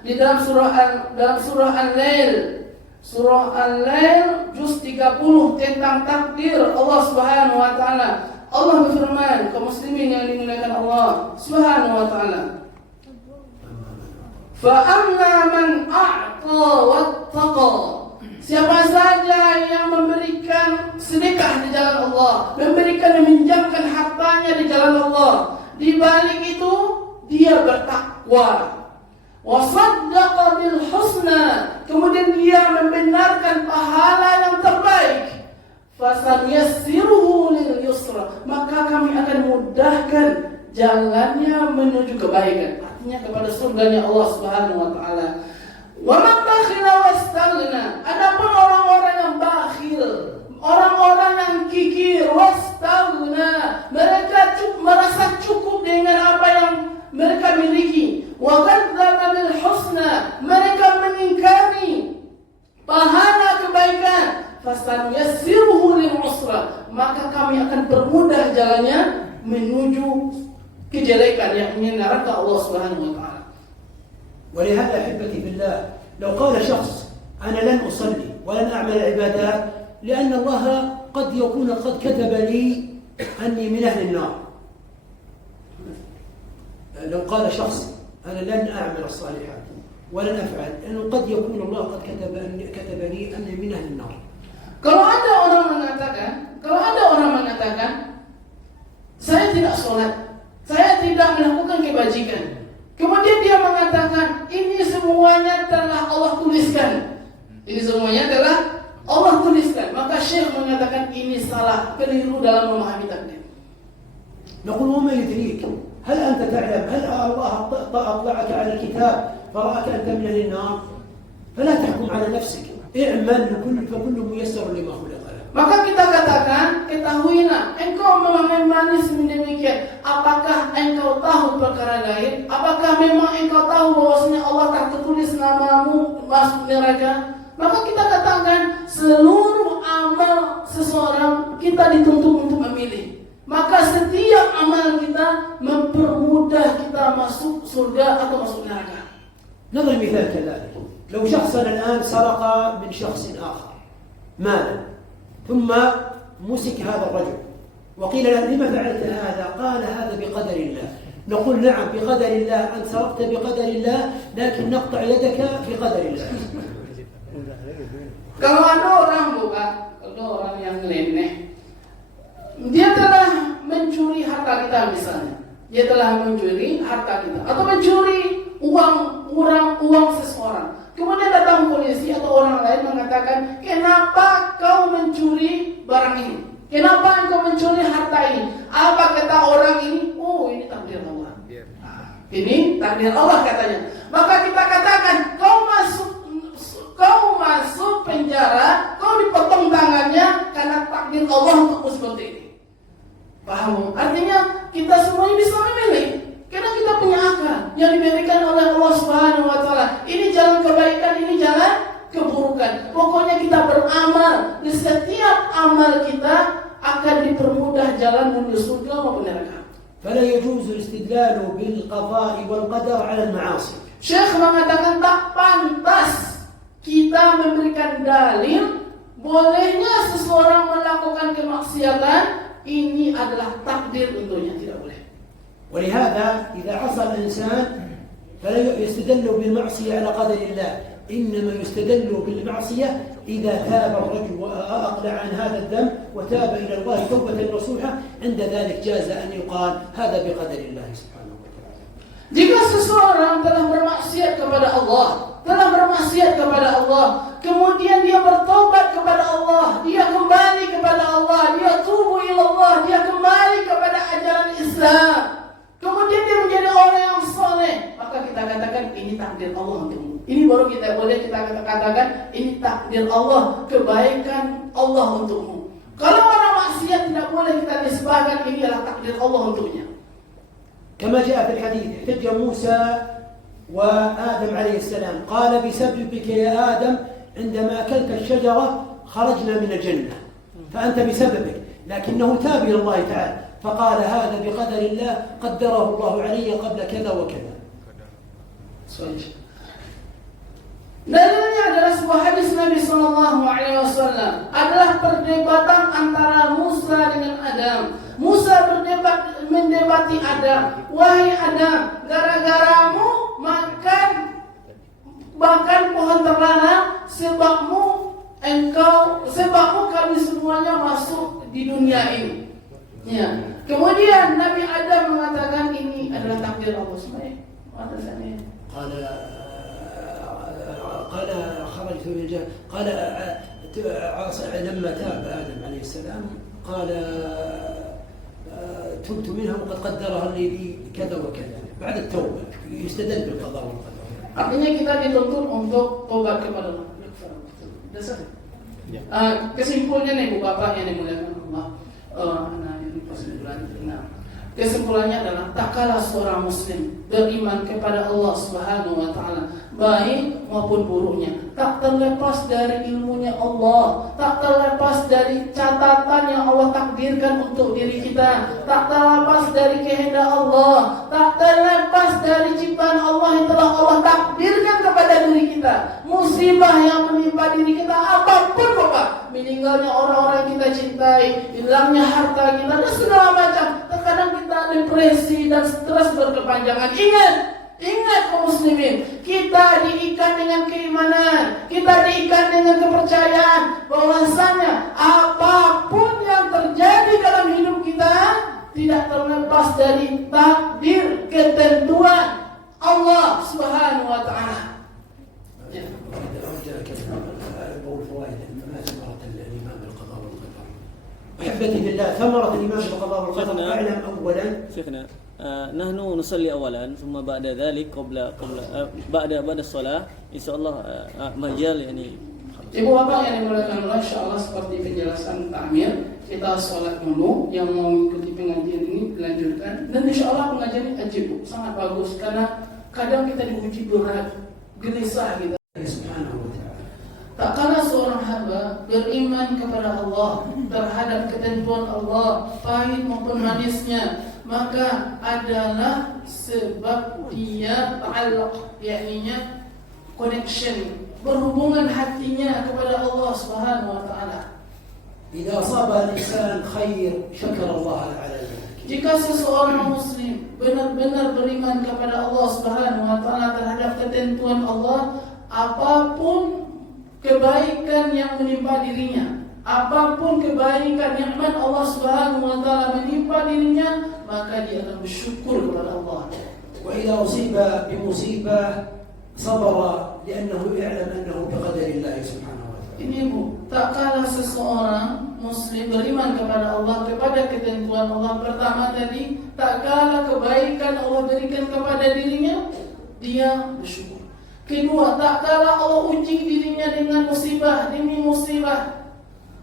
di dalam surah Al-Lail. Surah Al-Lail juz 30 tentang takdir Allah Subhanahu wa taala. Allah berfirman, kaum muslimin yang dimuliakan Allah Subhanahu wa taala. Fa amma man a'ta wattaqa. Siapa saja yang memberikan sedekah di jalan Allah, memberikan meminjamkan hartanya di jalan Allah, di balik itu dia bertakwa. Wa saddaqa bil husna, kemudian dia membenarkan pahala yang terbaik. Fasanyassiruhu lil yusra, maka kami akan mudahkan jalannya menuju kebaikan, artinya kepada surganya Allah Subhanahu wa taala. Wa man bakhila wastaghna, adapun orang-orang yang bakhil, orang-orang yang kikir, wastaghna, mereka merasa cukup dengan apa yang mereka miliki. Wa kadzdzaba bil husna, mereka mengingkari pahala kebaikan. Fasanyassiruhu lil usra, maka kami akan permudah jalannya menuju kejelekan, yakni neraka Allah Subhanahu wa taala. ولهذا أحبتي في الله لو قال شخص أنا لن أصلي ولن أعمل العبادات لأن الله قد يكون قد كتب لي أني من أهل النار. لو قال شخص أنا لن أعمل الصالحات ولن أفعل لأنه قد يكون الله قد كتب لي أني من أهل النار. Kalau ada orang mengatakan, saya tidak sholat, saya tidak melakukan kebajikan, kemudian dia mengatakan ini semuanya telah Allah tuliskan, maka Syekh mengatakan ini salah, keliru dalam memahami takdir. نقول وما يدريك هل أنت تعلم هل الله أطلعك على الكتاب فرأك أنت من أهل النار فلا تحكم على نفسك i'mal فكل ميسر لما خلق له. Maka kita katakan, ketahuilah, engkau memahami manis demikian. Apakah engkau tahu perkara gaib? Apakah memang engkau tahu bahwasanya Allah tak tertulis namamu masuk neraka? Maka kita katakan, seluruh amal seseorang kita dituntut untuk memilih. Maka setiap amal kita mempermudah kita masuk surga atau masuk neraka. نضرب مثال كذلك. لو شخصا الآن سرق من شخص آخر مالا ثم مسك هذا الرجل وقيل له لما فعلت هذا؟ قال هذا بقدر الله. نقول نعم بقدر الله، أنت سرقت بقدر الله، لكن نقطع يدك بقدر الله. Kalau ada orang yang ngeleneh, dia telah mencuri harta kita misalnya, atau mencuri uang seseorang. Kemudian datang polisi atau orang lain mengatakan, kenapa kau mencuri barang ini? Kenapa engkau mencuri harta ini? Apa kata orang ini? Oh, ini takdir Allah. Ini takdir Allah katanya. Maka kita katakan, kau masuk penjara, kau dipotong tangannya karena takdir Allah untuk seperti ini. Paham? Artinya kita semuanya bisa memilih. Karena kita punya akal yang diberikan oleh Allah Subhanahu wa taala. Ini jalan kebaikan, ini jalan keburukan. Pokoknya kita beramal, di setiap amal kita akan dipermudah jalan menuju surga maupun neraka. فلا يجوز الاستدلال بالقضاء والقدر على المعاصي. Syekh mengatakan tak pantas kita memberikan dalil bolehnya seseorang melakukan kemaksiatan, ini adalah takdir untuknya, tidak boleh. ولهذا إذا عصى الإنسان فلا يستدل بالمعصية على قدر الله، إنما يستدل بالمعصية إذا تاب الرجل وأقلع عن هذا الذنب وتاب إلى الله توبة نصوحة، عند ذلك جاز أن يقال هذا بقدر الله سبحانه وتعالى. Jika seseorang telah bermaksiat kepada Allah, kemudian dia bertobat kepada Allah, dia kembali kepada Allah, dia tubu ila Allah, dia kembali kepada ajaran Islam, kemudian dia menjadi orang yang soleh, maka kita katakan ini ini takdir Allah untukmu. Ini baru kita boleh kita katakan ini takdir Allah, kebaikan Allah untukmu. Kalau orang maksiat tidak boleh kita nisbahkan ini adalah takdir Allah untuknya. كما جاء في الحديث احتج موسى وآدم عليه السلام قال بسببك يا آدم عندما أكلت الشجرة خرجنا من الجنة فأنت بسببك، لكنه تاب إلى الله تعالى فقال هذا بقدر الله قدره الله علي قبل كذا وكذا. Dalilnya adalah sebuah hadis Nabi SAW adalah perdebatan antara Musa dengan Adam. Musa mendebati Adam, wahai Adam, gara-garamu makan pohon terlarang, sebabmu kami semuanya masuk di dunia ini. Ya. Kemudian Nabi Adam mengatakan ini adalah takdir Allah SWT. قال خرجت من الجنة قال لما تاب آدم عليه السلام قال تبت منها وقد قدرها لي بكذا وكذا بعد التوبة يستدل بالقضاء والقدر. Artinya kita dituntut untuk tobat kepada Allah. Kesimpulannya nih Bu Bapak yang dimuliakan Allah. Ini pasti berlanjut. Kesimpulannya adalah tak kalah seorang muslim beriman kepada Allah Subhanahu wa taala, baik maupun buruknya, tak terlepas dari ilmunya Allah, tak terlepas dari catatan yang Allah takdirkan untuk diri kita, tak terlepas dari kehendak Allah, tak terlepas dari ciptaan Allah yang telah Allah takdirkan kepada diri kita. Musibah yang menimpa diri kita apapun Bapak, meninggalnya orang-orang yang kita cintai, hilangnya harta kita dan segala macam, terkadang kita depresi dan stres berkepanjangan. Ingat kaum muslimin, kita diikat dengan keimanan, kita diikat dengan kepercayaan bahwasanya apapun yang terjadi dalam hidup kita tidak terlepas dari takdir ketentuan Allah Subhanahu wa taala. أحبتي بالله ثمرة الإيمان بالقضاء والقدر أعلم أولا شيخنا نحن نصلي أولا ثم بعد ذلك بعد الصلاة إن شاء الله مجال يعني. Ibu bapak yang dimuliakan Allah, insyaallah seperti penjelasan takmir, kita sholat dulu. Yang mau mengikuti pengajian ini dilanjutkan, dan insyaallah pengajian ini ajib, sangat bagus karena kadang kita diuji berat, gelisah kita. Tak kalah seorang hamba beriman kepada Allah terhadap ketentuan Allah, pahit maupun manisnya, maka adalah sebab dia ta'alluq, yakni connection, berhubungan hatinya kepada Allah Subhanahu wa taala. Jika asaba al-insan khair, syakara Allah ala dzalik. Jika seseorang muslim benar-benar beriman kepada Allah Subhanahu wa taala terhadap ketentuan Allah, apapun kebaikan yang menimpa dirinya, apapun kebaikan nikmat Allah Subhanahu wa taala menimpa dirinya, maka dia akan bersyukur kepada Allah. Wa idza usiba bi musibah sabara li'annahu ya'lam annahu biqadari Allah Subhanahu wa taala. Ini Bu, tak kalah seseorang muslim beriman kepada Allah, kepada ketentuan Allah, pertama tadi tak kalah kebaikan Allah berikan kepada dirinya, dia bersyukur. Kedua, tak kalah Allah uji dirinya dengan musibah demi musibah,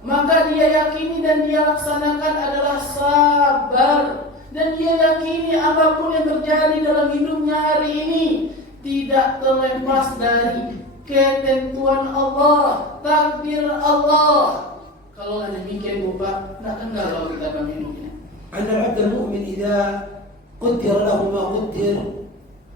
maka dia yakini dan dia laksanakan adalah sabar, dan dia yakini apapun yang terjadi dalam hidupnya hari ini tidak terlepas dari ketentuan Allah, takdir Allah. Kalau ada demikian Bapak, tak kenal kalau kita dalam hidupnya. An al-'abd al-mu'min idza qaddara lahu ma qaddar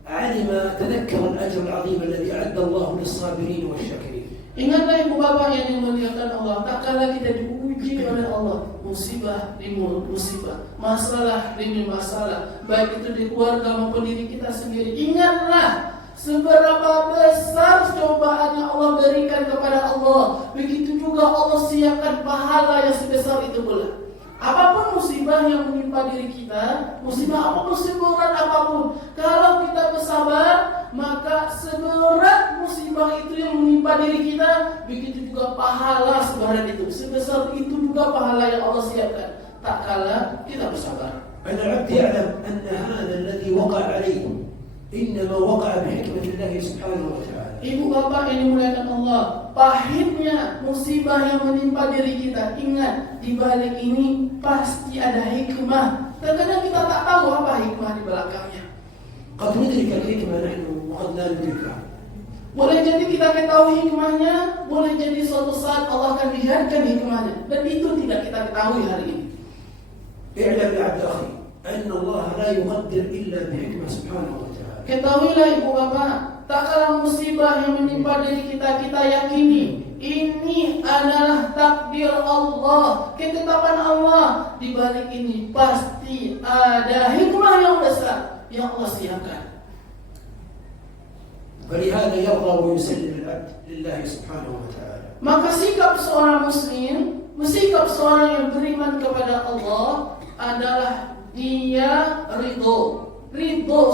علم تذكر الأجر العظيم الذي أعد الله للصابرين والشاكرين. Ingatlah ibu bapak yang dimuliakan Allah, tak kala kita diuji oleh Allah, musibah demi musibah, masalah demi masalah, baik itu di keluarga maupun diri kita sendiri. Ingatlah seberapa besar cobaan yang Allah berikan kepada Allah, begitu juga Allah siapkan pahala yang sebesar itu pula. Apapun musibah yang menimpa diri kita, musibah apapun, seberat apapun, kalau kita bersabar, maka seberat musibah itu yang menimpa diri kita, begitu juga pahala seberat itu, sebesar itu juga pahala yang Allah siapkan. Tak kala kita bersabar. العبد يعلم أن هذا الذي وقع عليه إنما وقع بحكمة الله سبحانه وتعالى. Ibu bapak yang dimuliakan Allah, pahitnya musibah yang menimpa diri kita, ingat di balik ini pasti ada hikmah. Terkadang kita tak tahu apa hikmah di belakangnya. قد ندرك الحكمة نحن وقد لا ندركها. Boleh jadi kita ketahui hikmahnya, boleh jadi suatu saat Allah akan lihatkan hikmahnya, dan itu tidak kita ketahui hari ini. اعلم يا عبد أخي أن الله لا يقدر إلا بحكمة سبحانه وتعالى. Ketahuilah ibu bapak, tak kalah musibah yang menimpa diri kita, kita yakini ini adalah takdir Allah, ketetapan Allah. Di balik ini pasti ada hikmah yang besar yang Allah siapkan. فلهذا يرضى ويسلم العبد لله سبحانه وتعالى. Maka sikap seorang muslim, sikap seorang yang beriman kepada Allah adalah dia ridho,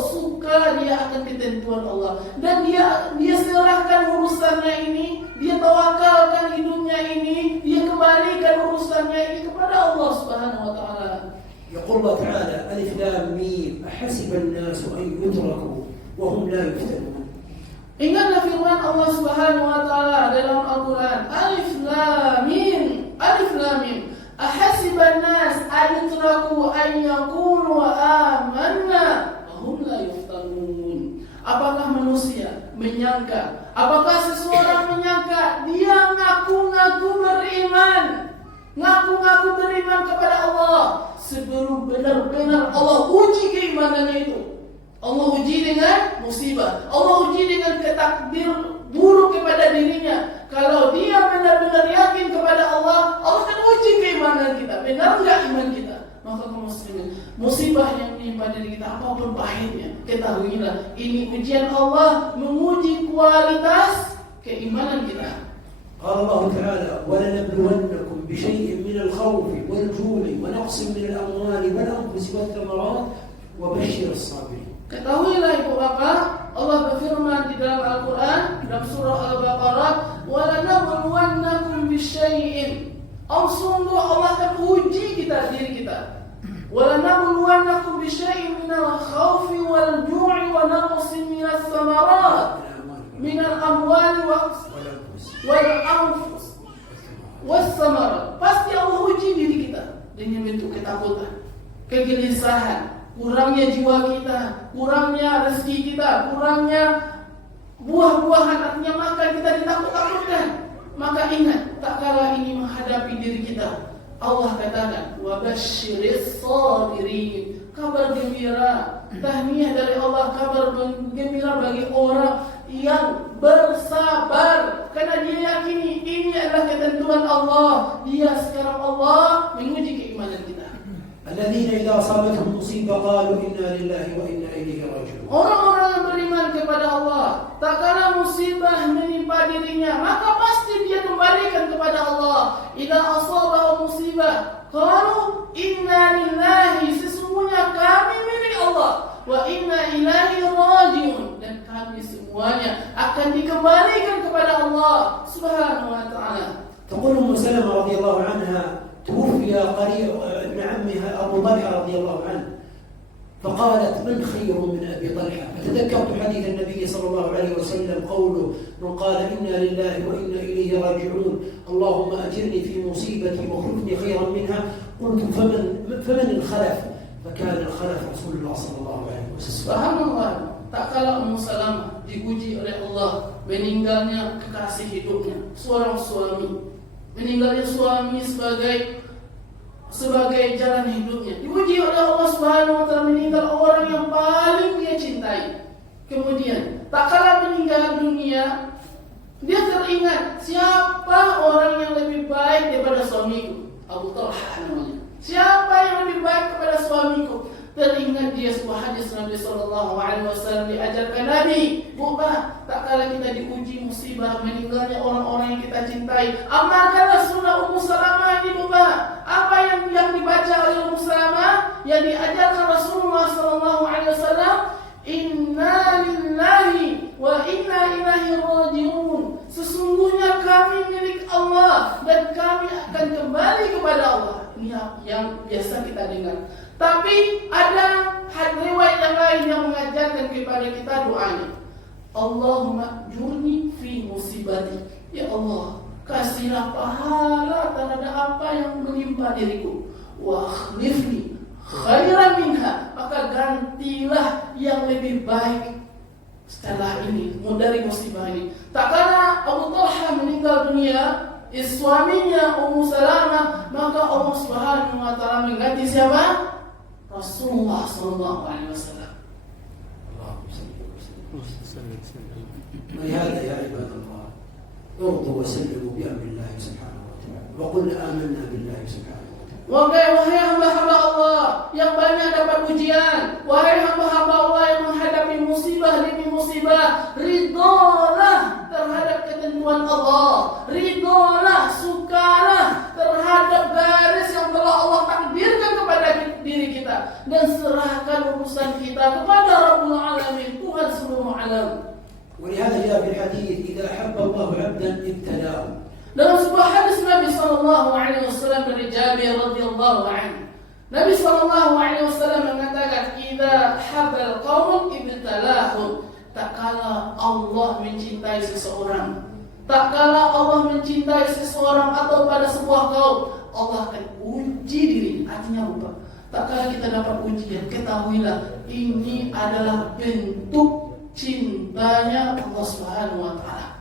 suka dia akan ketentuan Allah, dan dia serahkan urusannya ini, dia tawakalkan hidupnya ini, dia kembalikan urusannya ini kepada Allah Subhanahu wa taala. يقول الله تعالى ألف لام ميم أحسب الناس أن يتركوا وهم لا يفتنون. Ingatlah firman Allah Subhanahu wa taala dalam Al-Qur'an, Alif Lam Mim, Alif Lam Mim. Ahasiban nas an yutraku an yaqulu amanna wa hum la yuftanun. Apakah manusia menyangka, apakah seseorang menyangka dia ngaku-ngaku beriman kepada Allah sebelum benar-benar Allah uji keimanannya itu. Allah uji dengan musibah, Allah uji dengan takdir buruk kepada dirinya. Kalau dia benar-benar yakin kepada Allah, Allah akan uji keimanan kita, benar enggak iman kita. Maka kaum muslimin, musibah yang menimpa diri kita apapun pahitnya, ketahuilah ini ujian Allah menguji kualitas keimanan kita. قال الله تعالى ولنبلونكم بشيء من الخوف والجوع ونقص من الأموال والأنفس والثمرات وبشر الصابرين. Ketahuilah ibu bapak, Allah berfirman di dalam Al-Quran dalam surah Al-Baqarah, وَلَنَبْلُوَنَّكُمْ بِشَيْءٍ. Sungguh Allah akan uji diri kita. وَلَنَبْلُوَنَّكُمْ بِشَيْءٍ مِنَ الْخَوْفِ وَالْجُوعِ وَنَقْصٍ مِنَ الثَّمَرَاتِ مِنَ الْأَمْوَالِ وَالْأَنْفُسِ وَالثَّمَرَاتِ. Pasti Allah uji diri kita dengan bentuk ketakutan, kegelisahan, kurangnya jiwa kita, kurangnya rezeki kita, kurangnya buah-buahan, artinya makan kita ditakut-takutkan. Maka ingat, tak kala ini menghadapi diri kita, Allah katakan, wabasyiris sabirin, kabar gembira, tahniah dari Allah, kabar gembira bagi orang yang bersabar, karena dia yakini ini adalah ketentuan Allah. Dia sekarang Allah menguji keimanan kita. الذين إذا أصابتهم مصيبة قالوا إنا لله وإنا إليه راجعون. Orang-orang yang beriman kepada Allah, tak kala musibah menimpa dirinya, maka pasti dia kembalikan kepada Allah. Idza asabahum musibah, qalu inna lillahi, sesungguhnya kami milik Allah, wa inna ilaihi raji'un, dan kami semuanya akan dikembalikan kepada Allah Subhanahu wa taala. تقول أم سلمة رضي الله عنها توفي قريب ابن عمها أبو طلحة رضي الله عنه، فقالت من خير من أبي طلحة؟ فتذكرت حديث النبي صلى الله عليه وسلم قوله من قال إنا لله وإنا إليه راجعون اللهم أجرني في مصيبتي واخلفني خيرا منها. قلت فمن الخلف؟ فكان الخلف رسول الله صلى الله عليه وسلم. Subhanallah, tak kala Ummu Salamah diuji oleh Allah meninggalnya kekasih hidupnya, seorang suami. Meninggalnya suami sebagai jalan hidupnya, diuji oleh Allah Subhanahu wa taala, meninggal orang yang paling dia cintai. Kemudian tak kala meninggal dunia, dia teringat, siapa orang yang lebih baik daripada suamiku? Abu Talha namanya. Siapa yang lebih baik kepada suamiku? Teringat dia sebuah hadis Nabi sallallahu alaihi wasallam diajarkan Nabi, bukan tak kala kita diuji musibah meninggalnya orang-orang yang kita cintai, amalkanlah sunnah Ummu Salamah ini, bukan apa yang dibaca oleh Ummu Salamah yang diajarkan Rasulullah sallallahu alaihi wasallam, inna lillahi wa inna ilaihi raji'un, sesungguhnya kami milik Allah dan kami akan kembali kepada Allah. Ini yang biasa kita dengar. Tapi ada riwayat yang lain yang mengajarkan kepada kita doanya. Allahumma jurni fi musibati. Ya Allah, kasihlah pahala terhadap apa yang menimpa diriku. Wa akhlifni khairan minha, maka gantilah yang lebih baik setelah ini, dari musibah ini. Tak kala Abu Talha meninggal dunia, suaminya Ummu Salamah, maka Allah Subhanahu wa taala mengganti siapa? Rasulullah sallallahu alaihi wasallam. ولهذا يا عباد الله ارضوا وسلموا بأمر الله سبحانه وتعالى وقلنا آمنا بالله سبحانه وتعالى. Wahai hamba-hamba Allah yang banyak dapat ujian, wahai hamba-hamba Allah yang menghadapi musibah demi musibah, ridholah terhadap ketentuan Allah, ridholah, sukalah terhadap garis yang telah Allah takdirkan kepada diri kita, dan serahkan urusan kita kepada Rabbul Alamin, Tuhan seluruh alam. ولهذا جاء في الحديث إذا أحب الله عبدا ابتلاه. Dalam sebuah hadis Nabi sallallahu alaihi wasallam dari Jabir radhiyallahu anhu, Nabi sallallahu alaihi wasallam mengatakan, "Idza habal qaumun ibtalahum." Tak kala Allah mencintai seseorang, tak kala Allah mencintai seseorang atau pada sebuah kaum, Allah akan uji diri. Artinya apa? Tak kala kita dapat ujian, ketahuilah ini adalah bentuk cintanya Allah Subhanahu wa taala.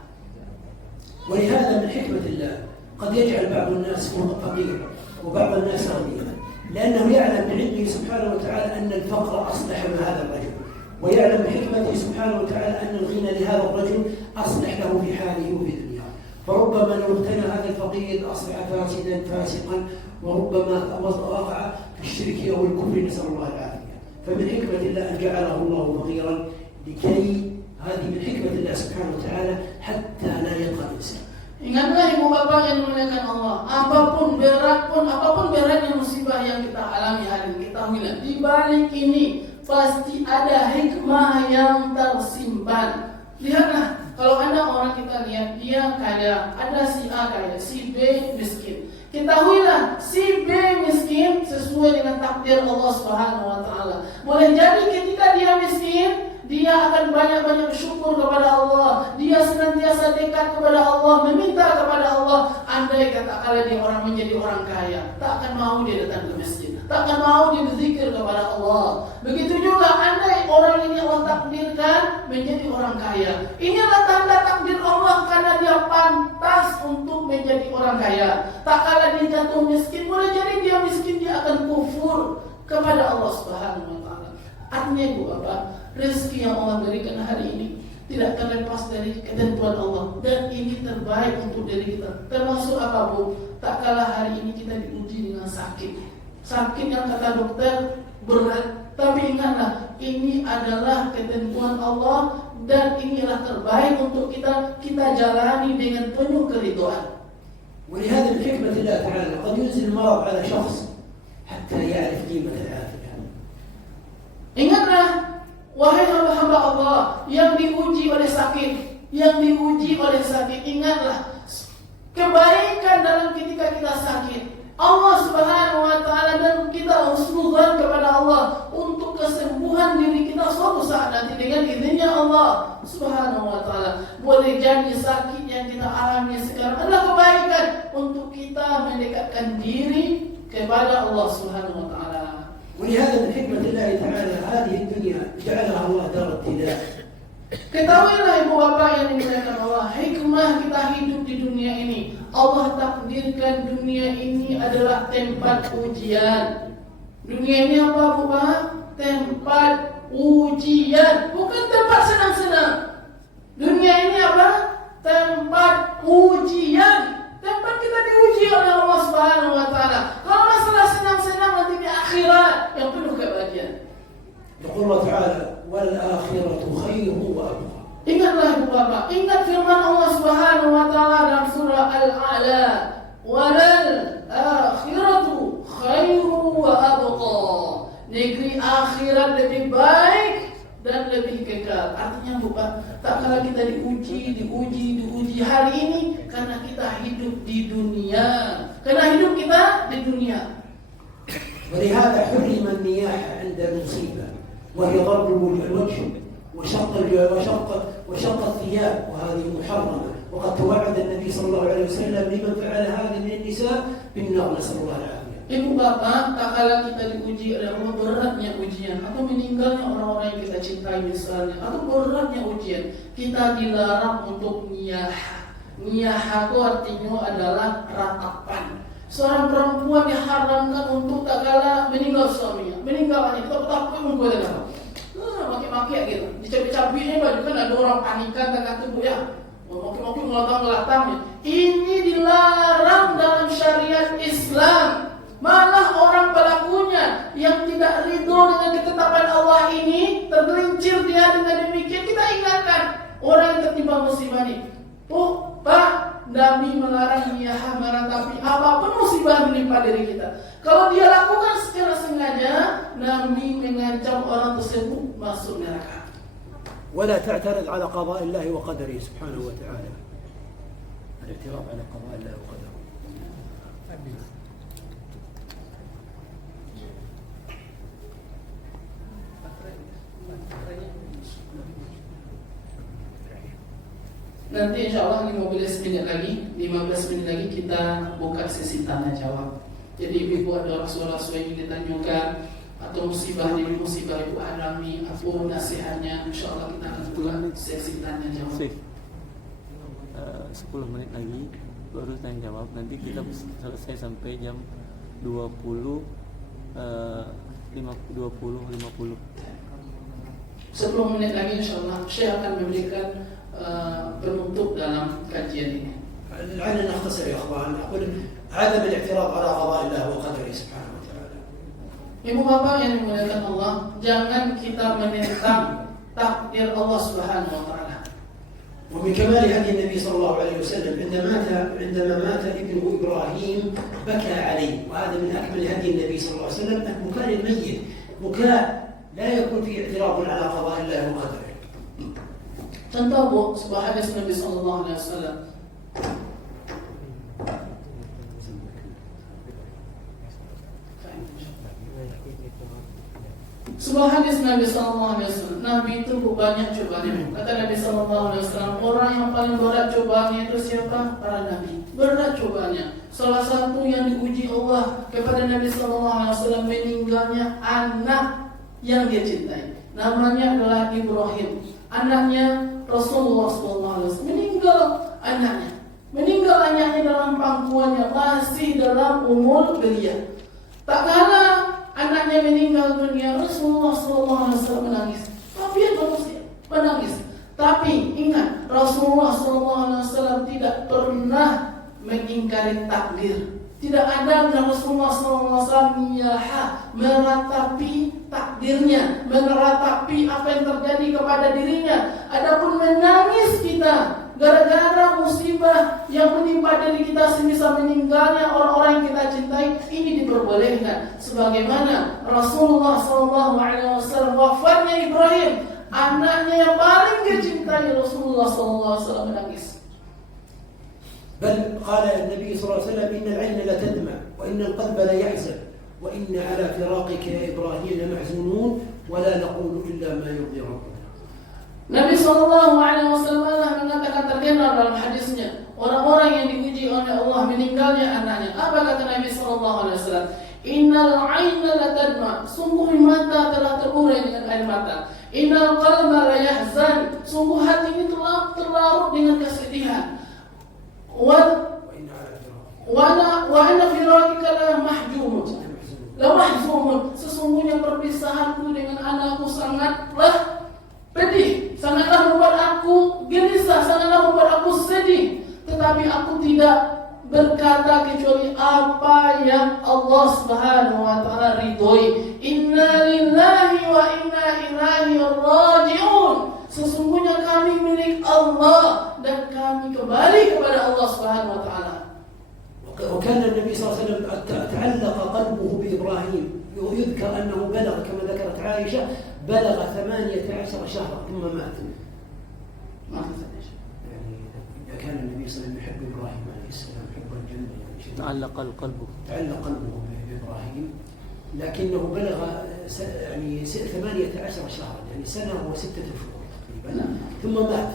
ولهذا من حكمة الله قد يجعل بعض الناس فقيرا وبعض الناس غنيا، لأنه يعلم من علمه سبحانه وتعالى أن الفقر أصلح من هذا الرجل، ويعلم من حكمته سبحانه وتعالى أن الغنى لهذا الرجل أصلح له في حاله وفي دنياه. فربما لو اغتنى هذا الفقير أصبح فاسقا، وربما وقع في الشرك أو الكفر، نسأل الله العافية. فمن حكمة الله أن جعله الله فقيرا لكي هذه من حكمة الله سبحانه وتعالى حتى لا يطغى الإنسان. Ingatlah ibu bapak yang dimuliakan Allah, apapun beratnya musibah yang kita alami hari ini, ketahuilah di balik ini pasti ada hikmah yang tersimpan. Lihatlah, kalau ada orang kita lihat dia kaya, ada si A kaya, si B miskin. Ketahuilah si B miskin sesuai dengan takdir Allah Subhanahu wa taala. Boleh jadi ketika dia miskin, dia akan banyak-banyak bersyukur kepada Allah. Dia senantiasa dekat kepada Allah, meminta kepada Allah. Andai katakanlah dia orang menjadi orang kaya, tak akan mau dia datang ke masjid, tak akan mau dia berzikir kepada Allah. Begitu juga andai orang ini Allah takdirkan menjadi orang kaya, inilah tanda takdir Allah karena dia pantas untuk menjadi orang kaya. Tak kala dia jatuh miskin, boleh jadi dia miskin, dia akan kufur kepada Allah Subhanahu wa taala. Artinya ibu bapak, rezeki yang Allah berikan hari ini tidak terlepas dari ketentuan Allah, dan ini terbaik untuk diri kita. Termasuk apapun, tak kalah hari ini kita diuji dengan sakit yang kata dokter berat, tapi ingatlah ini adalah ketentuan Allah dan inilah terbaik untuk kita jalani dengan penuh keridhaan. ولهذا من حكمة الله تعالى قد ينزل المرض على شخص حتى يعرف قيمة العافية. Ingatlah, wahai hamba-hamba Allah yang diuji oleh sakit, ingatlah kebaikan dalam ketika kita sakit. Allah Subhanahu wa taala dan kita husnudzan kepada Allah untuk kesembuhan diri kita suatu saat nanti dengan izinnya Allah Subhanahu wa taala. Boleh jadi sakit yang kita alami sekarang adalah kebaikan untuk kita mendekatkan diri kepada Allah Subhanahu wa taala. ولهذا من حكمة الله تعالى هذه الدنيا جعلها الله دار ابتلاء. Ketahuilah ibu bapak yang dimuliakan Allah, hikmah kita hidup di dunia ini. Allah takdirkan dunia ini adalah tempat ujian. Dunia ini apa bapak? Tempat ujian, bukan tempat senang-senang. Dunia ini apa? Tempat ujian. Tempat kita diuji oleh Allah Subhanahu wa taala. Kalau masalah senang-senang nanti di akhirat yang penuh kebahagiaan. يقول الله تعالى والآخرة خير وأبقى. Ingatlah ibu bapak, ingat firman Allah Subhanahu wa taala dalam surah Al-A'la, walal akhiratu khairu wa abqa. Negeri akhirat lebih baik dan lebih kekal. Artinya bukan tak kala kita diuji hari ini karena kita hidup di dunia. Karena hidup kita di dunia. ولهذا حرم النياحة عند المصيبة وهي ضرب الوجه وشق الثياب، وهذه محرمة. وقد توعد النبي صلى الله عليه وسلم لمن فعل هذا من النساء بالنار، نسأل الله العافية. Ibu bapak, tak kala kita diuji oleh Allah, beratnya ujian atau meninggalnya orang-orang yang kita cintai misalnya, atau beratnya ujian, kita dilarang untuk niyah. Niyah itu artinya adalah ratapan. Seorang perempuan diharamkan untuk tak kala meninggal suaminya, meninggal kita takut menggoda apa? Maki-maki gitu, dicabik-cabiknya baju kan ada orang panikan tengah tubuh ya, maki-maki ngelatang-ngelatangnya. Ini dilarang dalam syariat Islam. Malah orang pelakunya yang tidak ridho dengan ketetapan Allah ini tergelincir dia dengan demikian. Kita ingatkan orang yang tertimpa musibah ini. Oh, Pak, Nabi melarang niyah meratapi apapun musibah menimpa diri kita. Kalau dia lakukan secara sengaja, Nabi mengancam orang tersebut masuk neraka. ولا تعترض على قضاء الله وقدره سبحانه وتعالى. الاعتراض على قضاء الله وقدره. Nanti insya Allah 15 menit lagi kita buka sesi tanya jawab. Jadi ibu ada rasul-rasul yang ditanyakan atau musibah demi musibah ibu alami, apa nasihatnya, insya Allah kita akan buka sesi tanya jawab. 10 menit lagi baru tanya jawab. Nanti kita selesai sampai jam 20.50. 10 menit lagi insya Allah Syekh akan memberikan penutup dalam kajian ini. لعلنا نختصر يا اخوان. اقول عدم الاعتراض على قضاء الله وقدره سبحانه وتعالى. Ibu bapak yang dimuliakan Allah, jangan kita menentang takdir Allah Subhanahu wa taala. ومن كمال هدي النبي صلى الله عليه وسلم عندما مات ابنه ابراهيم بكى عليه، وهذا من اكمل هدي النبي صلى الله عليه وسلم بكاء الميت، بكاء لا يكون فيه اعتراض على قضاء الله وقدره. Contoh bu, sebuah hadis Nabi Sallallahu Alaihi Wasallam. Sebuah hadis Nabi Sallallahu Alaihi Wasallam. Nabi itu banyak cobaan. Kata Nabi Sallallahu Alaihi Wasallam, orang yang paling berat cobaannya itu siapa? Para nabi. Berat cobaannya. Salah satu yang diuji Allah kepada Nabi Sallallahu Alaihi Wasallam meninggalnya anak yang dia cintai. Namanya adalah Ibrahim. Anaknya Rasulullah SAW meninggal anaknya dalam pangkuannya, masih dalam umur belia. Tak kala anaknya meninggal dunia, Rasulullah SAW menangis. Tapi yang manusia menangis. Tapi ingat, Rasulullah SAW tidak pernah mengingkari takdir. Tidak ada dalam Rasulullah SAW meratapi takdirnya, meratapi apa yang terjadi kepada dirinya. Adapun menangis kita gara-gara musibah yang menimpa diri kita semisal meninggalnya orang-orang yang kita cintai, ini diperbolehkan. Sebagaimana Rasulullah SAW wafatnya Ibrahim, anaknya yang paling dia cintai, Rasulullah SAW menangis. بل قال النبي صلى الله عليه وسلم إن العين لتدمع وإن القلب ليحزن وإن على فراقك يا إبراهيم لمحزونون ولا نقول إلا ما يرضي ربنا. Nabi Sallallahu Alaihi Wasallam mengatakan terkenal dalam hadisnya, orang-orang yang diuji oleh Allah meninggalnya anaknya. Apa kata Nabi Sallallahu Alaihi Wasallam? Innal aina latadma, sungguh mata telah terurai dengan air mata. Innal qalba la yahzan, sungguh hati ini telah terlarut dengan kesedihan. Wa ana firaqika la mahjumun. La mahzumun, sesungguhnya perpisahanku dengan anakku sangatlah pedih, sangatlah membuat aku gelisah, sangatlah membuat aku sedih. Tetapi aku tidak berkata kecuali apa yang Allah Subhanahu wa taala ridhoi. Inna lillahi wa inna ilaihi raji'un. Sesungguhnya kami milik Allah dan kami kembali kepada Allah Subhanahu wa taala. وكان النبي صلى الله عليه وسلم تعلق قلبه بإبراهيم، ويذكر أنه بلغ كما ذكرت عائشة بلغ 18 شهرا ثم مات. يعني إذا كان النبي صلى الله عليه وسلم يحب إبراهيم عليه السلام حبا جما، تعلق قلبه بإبراهيم، لكنه بلغ يعني 18 شهرا، يعني سنة و6 شهور. ثم مات.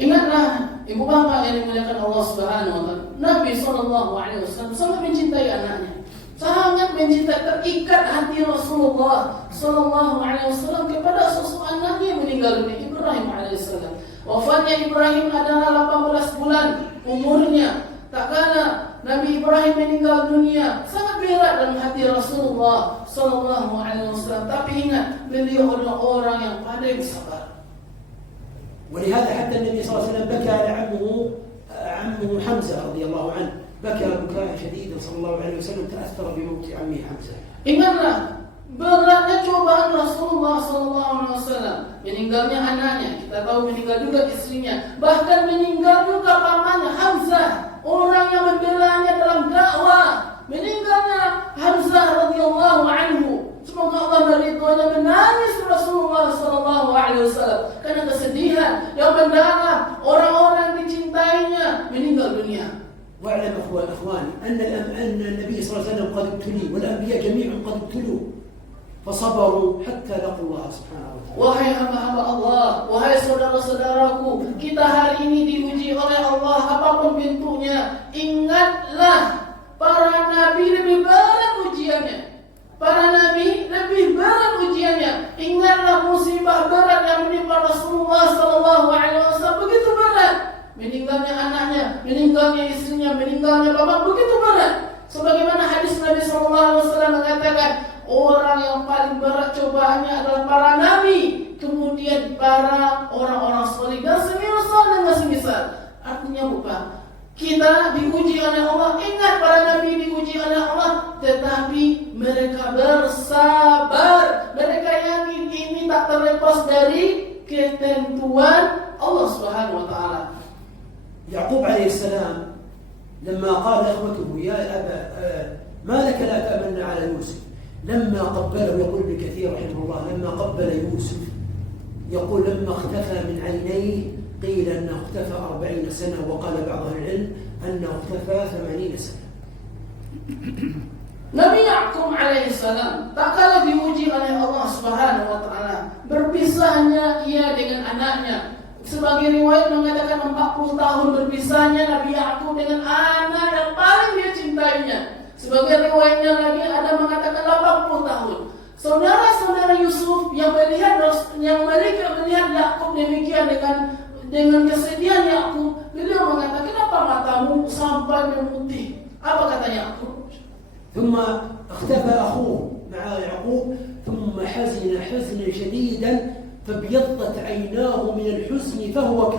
Ingatlah ibu bapak yang dimuliakan Allah Subhanahu wa taala. Nabi SAW sangat mencintai anaknya. Sangat mencintai, terikat hati Rasulullah SAW kepada sosok anaknya yang meninggal dunia, Ibrahim alaihissalam. Wafatnya Ibrahim adalah 18 bulan umurnya. Tak kala Nabi Ibrahim meninggal dunia, sangat berat dalam hati Rasulullah SAW. Tapi ingat, beliau adalah orang yang pandai bersabar. ولهذا حتى النبي صلى الله عليه وسلم بكى على عمه حمزة رضي الله عنه، بكى بكاء شديدا صلى الله عليه وسلم، تأثر بموت عمه حمزة. Ingatlah beratnya cobaan Rasulullah SAW, meninggalnya anaknya, kita tahu meninggal juga istrinya, bahkan meninggal juga pamannya Hamzah, orang yang membelanya dalam dakwah. Meninggalnya Hamzah radhiyallahu anhu. Semoga Allah meridhoinya, menangis Rasulullah SAW karena kesedihan yang mendalam. Orang-orang yang dicintainya meninggal dunia. واعلم اخواني ان النبي صلى الله عليه وسلم قد ابتلي والانبياء جميعا قد ابتلوا فصبروا حتى لقوا الله سبحانه وتعالى. Wahai hamba-hamba Allah, wahai saudara-saudaraku, kita hari ini diuji oleh Allah apapun bentuknya. Ingatlah, para nabi lebih berat ujiannya. Para nabi lebih berat ujiannya. Ingatlah musibah berat yang menimpa Rasulullah SAW, begitu berat. Meninggalnya anaknya, meninggalnya istrinya, meninggalnya bapak, begitu berat. Sebagaimana hadis Nabi SAW mengatakan, orang yang paling berat cobaannya adalah para nabi, kemudian para orang-orang saleh dan semisal. Artinya bukan kita diuji oleh Allah. Ingat, para nabi diuji oleh Allah, tetapi mereka bersabar. Mereka yakin ini tak terlepas dari ketentuan Allah Subhanahu wa taala. يعقوب عليه السلام لما قال اخوته يا ابا ما لك لا تأمن على يوسف، لما قبله، يقول ابن كثير رحمه الله، لما قبل يوسف يقول لما اختفى من عينيه قيل انه اختفى 40 سنة، وقال بعض اهل العلم انه اختفى 80 سنة. Nabi Ya'qub alaihissalam tak kala diuji oleh Allah Subhanahu wa taala, berpisahnya ia dengan anaknya. Sebagai riwayat mengatakan 40 tahun berpisahnya Nabi Ya'qub dengan anak yang paling dia cintainya. Sebagai riwayatnya lagi ada mengatakan 80 tahun. Saudara-saudara Yusuf yang mereka melihat Ya'qub demikian dengan kesedihan Ya'qub, beliau mengatakan, kenapa matamu sampai memutih? Apa kata Ya'qub? ثم اختفى أخوه مع يعقوب ثم حزن حزنا شديدا فابيضت عيناه من الحزن فهو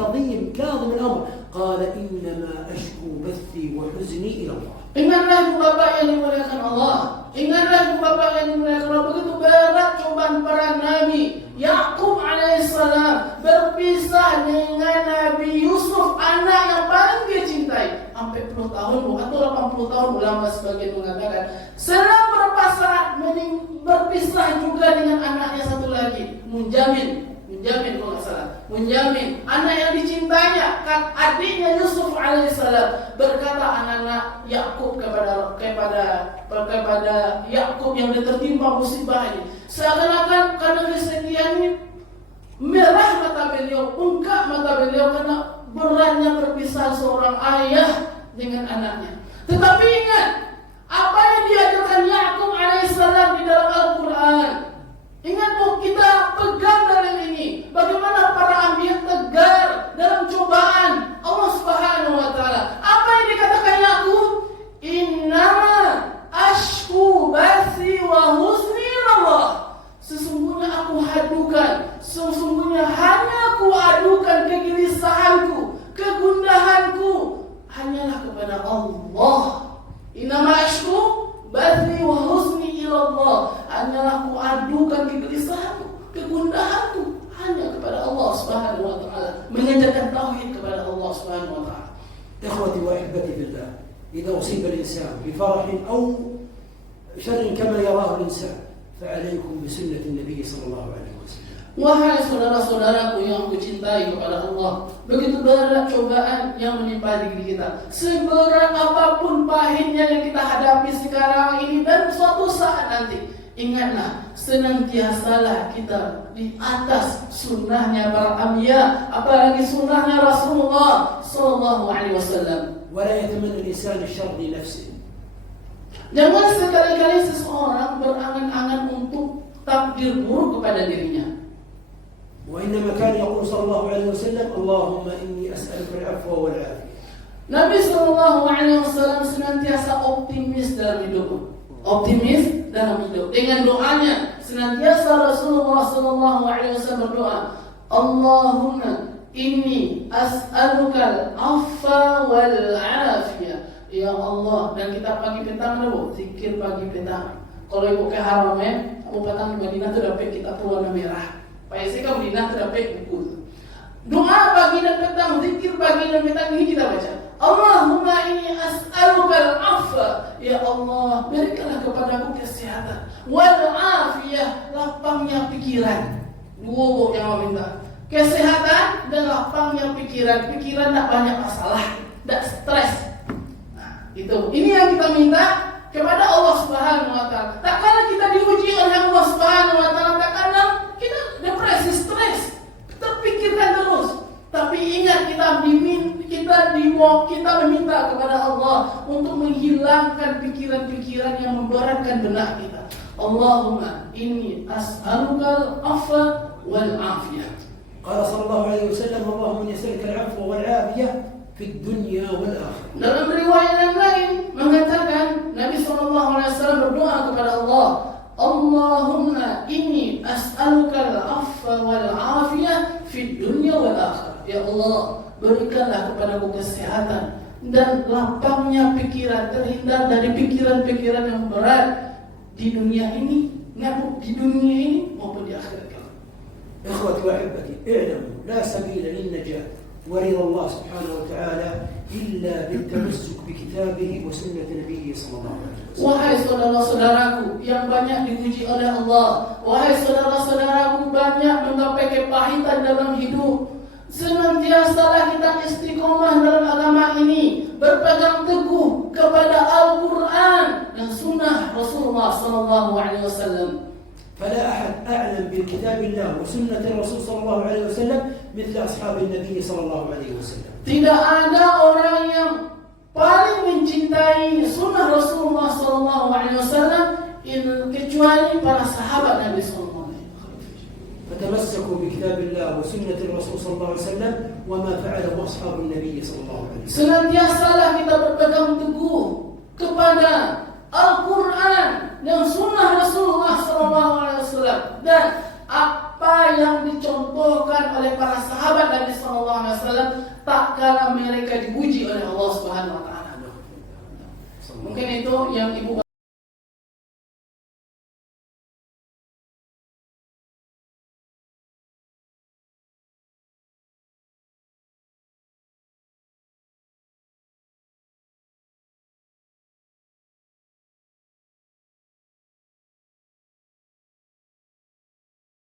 كاظم الأمر، قال إنما أشكو بثي وحزني إلى الله. Ingatlah ibu bapak yang dimuliakan Allah. Ingatlah ibu bapak yang dimuliakan Allah. Begitu berat cobaan para nabi. Ya'qub alaihissalam berpisah dengan Nabi Yusuf, anak yang paling dia cintai. Sampai 10 tahun atau 80 tahun, ulama sebagian mengatakan. Selang beberapa saat berpisah juga dengan anaknya satu lagi, Munjamin kalau nggak salah. Munjamin, anak yang dicintainya, kan adiknya Yusuf alaihissalam, berkata anak-anak Ya'qub kepada Ya'qub yang tertimpa musibah ini, seakan-akan karena kesedihan ini merah mata beliau, bengkak mata beliau karena beratnya perpisahan seorang ayah dengan anaknya. Tetapi ingat apa yang diajarkan Ya'qub alaihissalam di dalam Al-Quran. Ingat, mau kita pegang dalil ini. Bagaimana para anbiya tegar dalam cobaan Allah Subhanahu wa taala. Apa yang dikatakan Ya'qub? Innama ashku bathi wa husni ilallah. Sesungguhnya hanya aku adukan kegelisahanku, kegundahanku hanyalah kepada Allah. Innama ashku bathi wa husni ilallah. Hanyalah ku adukan kegelisahanku, kegundahanku hanya kepada Allah Subhanahu wa taala. Mengajarkan tauhid kepada Allah Subhanahu wa taala. إخوتي وأحبتي بالله، إذا أصيب الإنسان بفرح أو شر كما يراه الإنسان فعليكم بسنة النبي صلى الله عليه وسلم. Wahai saudara-saudaraku yang aku cintai kepada Allah, begitu berat cobaan yang menimpa diri kita. Seberat apapun pahitnya yang kita hadapi sekarang ini dan suatu saat nanti, ingatlah senantiasalah kita di atas sunnahnya para anbiya, apalagi sunnahnya Rasulullah sallallahu alaihi wasallam. ولا يتمنى الإنسان الشر لنفسه. Jangan sekali-kali seseorang berangan-angan untuk takdir buruk kepada dirinya. وإنما كان يقول صلى الله عليه وسلم اللهم إني أسألك العفو والعافية. Nabi sallallahu alaihi wasallam senantiasa optimis dalam hidupnya. Optimis dalam hidup. Dengan doanya senantiasa Rasulullah sallallahu alaihi wasallam berdoa, Allahumma inni as'alukal afwa wal afiyah. Ya Allah, dan kita pagi petang dulu, zikir pagi petang. Kalau ibu ke Haramain, Abu Patang di Madinah tu dapat kita warna merah. Pak Yesi ke Madinah tu dapat buku. Doa pagi dan petang, zikir pagi dan petang ini kita baca. Allahumma inni as'alukal afwa. Ya Allah, berikanlah kepadaku kesehatan. Wal afiyah, lapangnya pikiran. Dua yang meminta. Kesehatan dan lapangnya pikiran. Pikiran tak banyak masalah, tak stres. Nah, itu. Ini yang kita minta kepada Allah Subhanahu wa taala. Tak kala kita diuji oleh Allah Subhanahu wa taala, tak kala kita depresi, stres, terpikirkan terus. Tapi ingat kita meminta kepada Allah untuk menghilangkan pikiran-pikiran yang memberatkan benak kita. Allahumma inni as'alukal afwa wal afiyah. قال صلى الله عليه وسلم اللهم إني أسألك العفو والعافية في الدنيا والآخرة. Dalam riwayat yang lain mengatakan Nabi SAW berdoa kepada Allah, Allahumma inni as'alukal afwa wal afiyah fid dunya wal akhirah. Ya Allah, berikanlah kepadaku kesehatan dan lapangnya pikiran, terhindar dari pikiran-pikiran yang berat di dunia ini, maupun di akhirat. إخوتي وأحبتي اعلموا لا سبيل للنجاة ورضا الله سبحانه وتعالى إلا بالتمسك بكتابه وسنة نبيه صلى الله عليه وسلم. Wahai saudara-saudaraku yang banyak diuji oleh Allah, wahai saudara-saudaraku banyak menggapai kepahitan dalam hidup, senantiasalah kita istiqomah dalam agama ini, berpegang teguh kepada Al-Quran dan Sunnah Rasulullah sallallahu alaihi wasallam. فلا أحد أعلم بكتاب الله وسنة الرسول صلى الله عليه وسلم مثل أصحاب النبي صلى الله عليه وسلم. Tidak ada orang yang paling mencintai Sunnah Rasulullah sallallahu alaihi wasallam kecuali para sahabat Nabi sallallahu alaihi wasallam. فتمسكوا بكتاب الله وسنة الرسول صلى الله عليه وسلم وما فعله أصحاب النبي صلى الله عليه وسلم. Senantiasalah kita berpegang teguh kepada Al-Quran dan Sunnah Rasulullah SAW dan apa yang dicontohkan oleh para sahabat Nabi SAW tak kala mereka dipuji oleh Allah Subhanahu Wa Taala. Mungkin itu yang ibu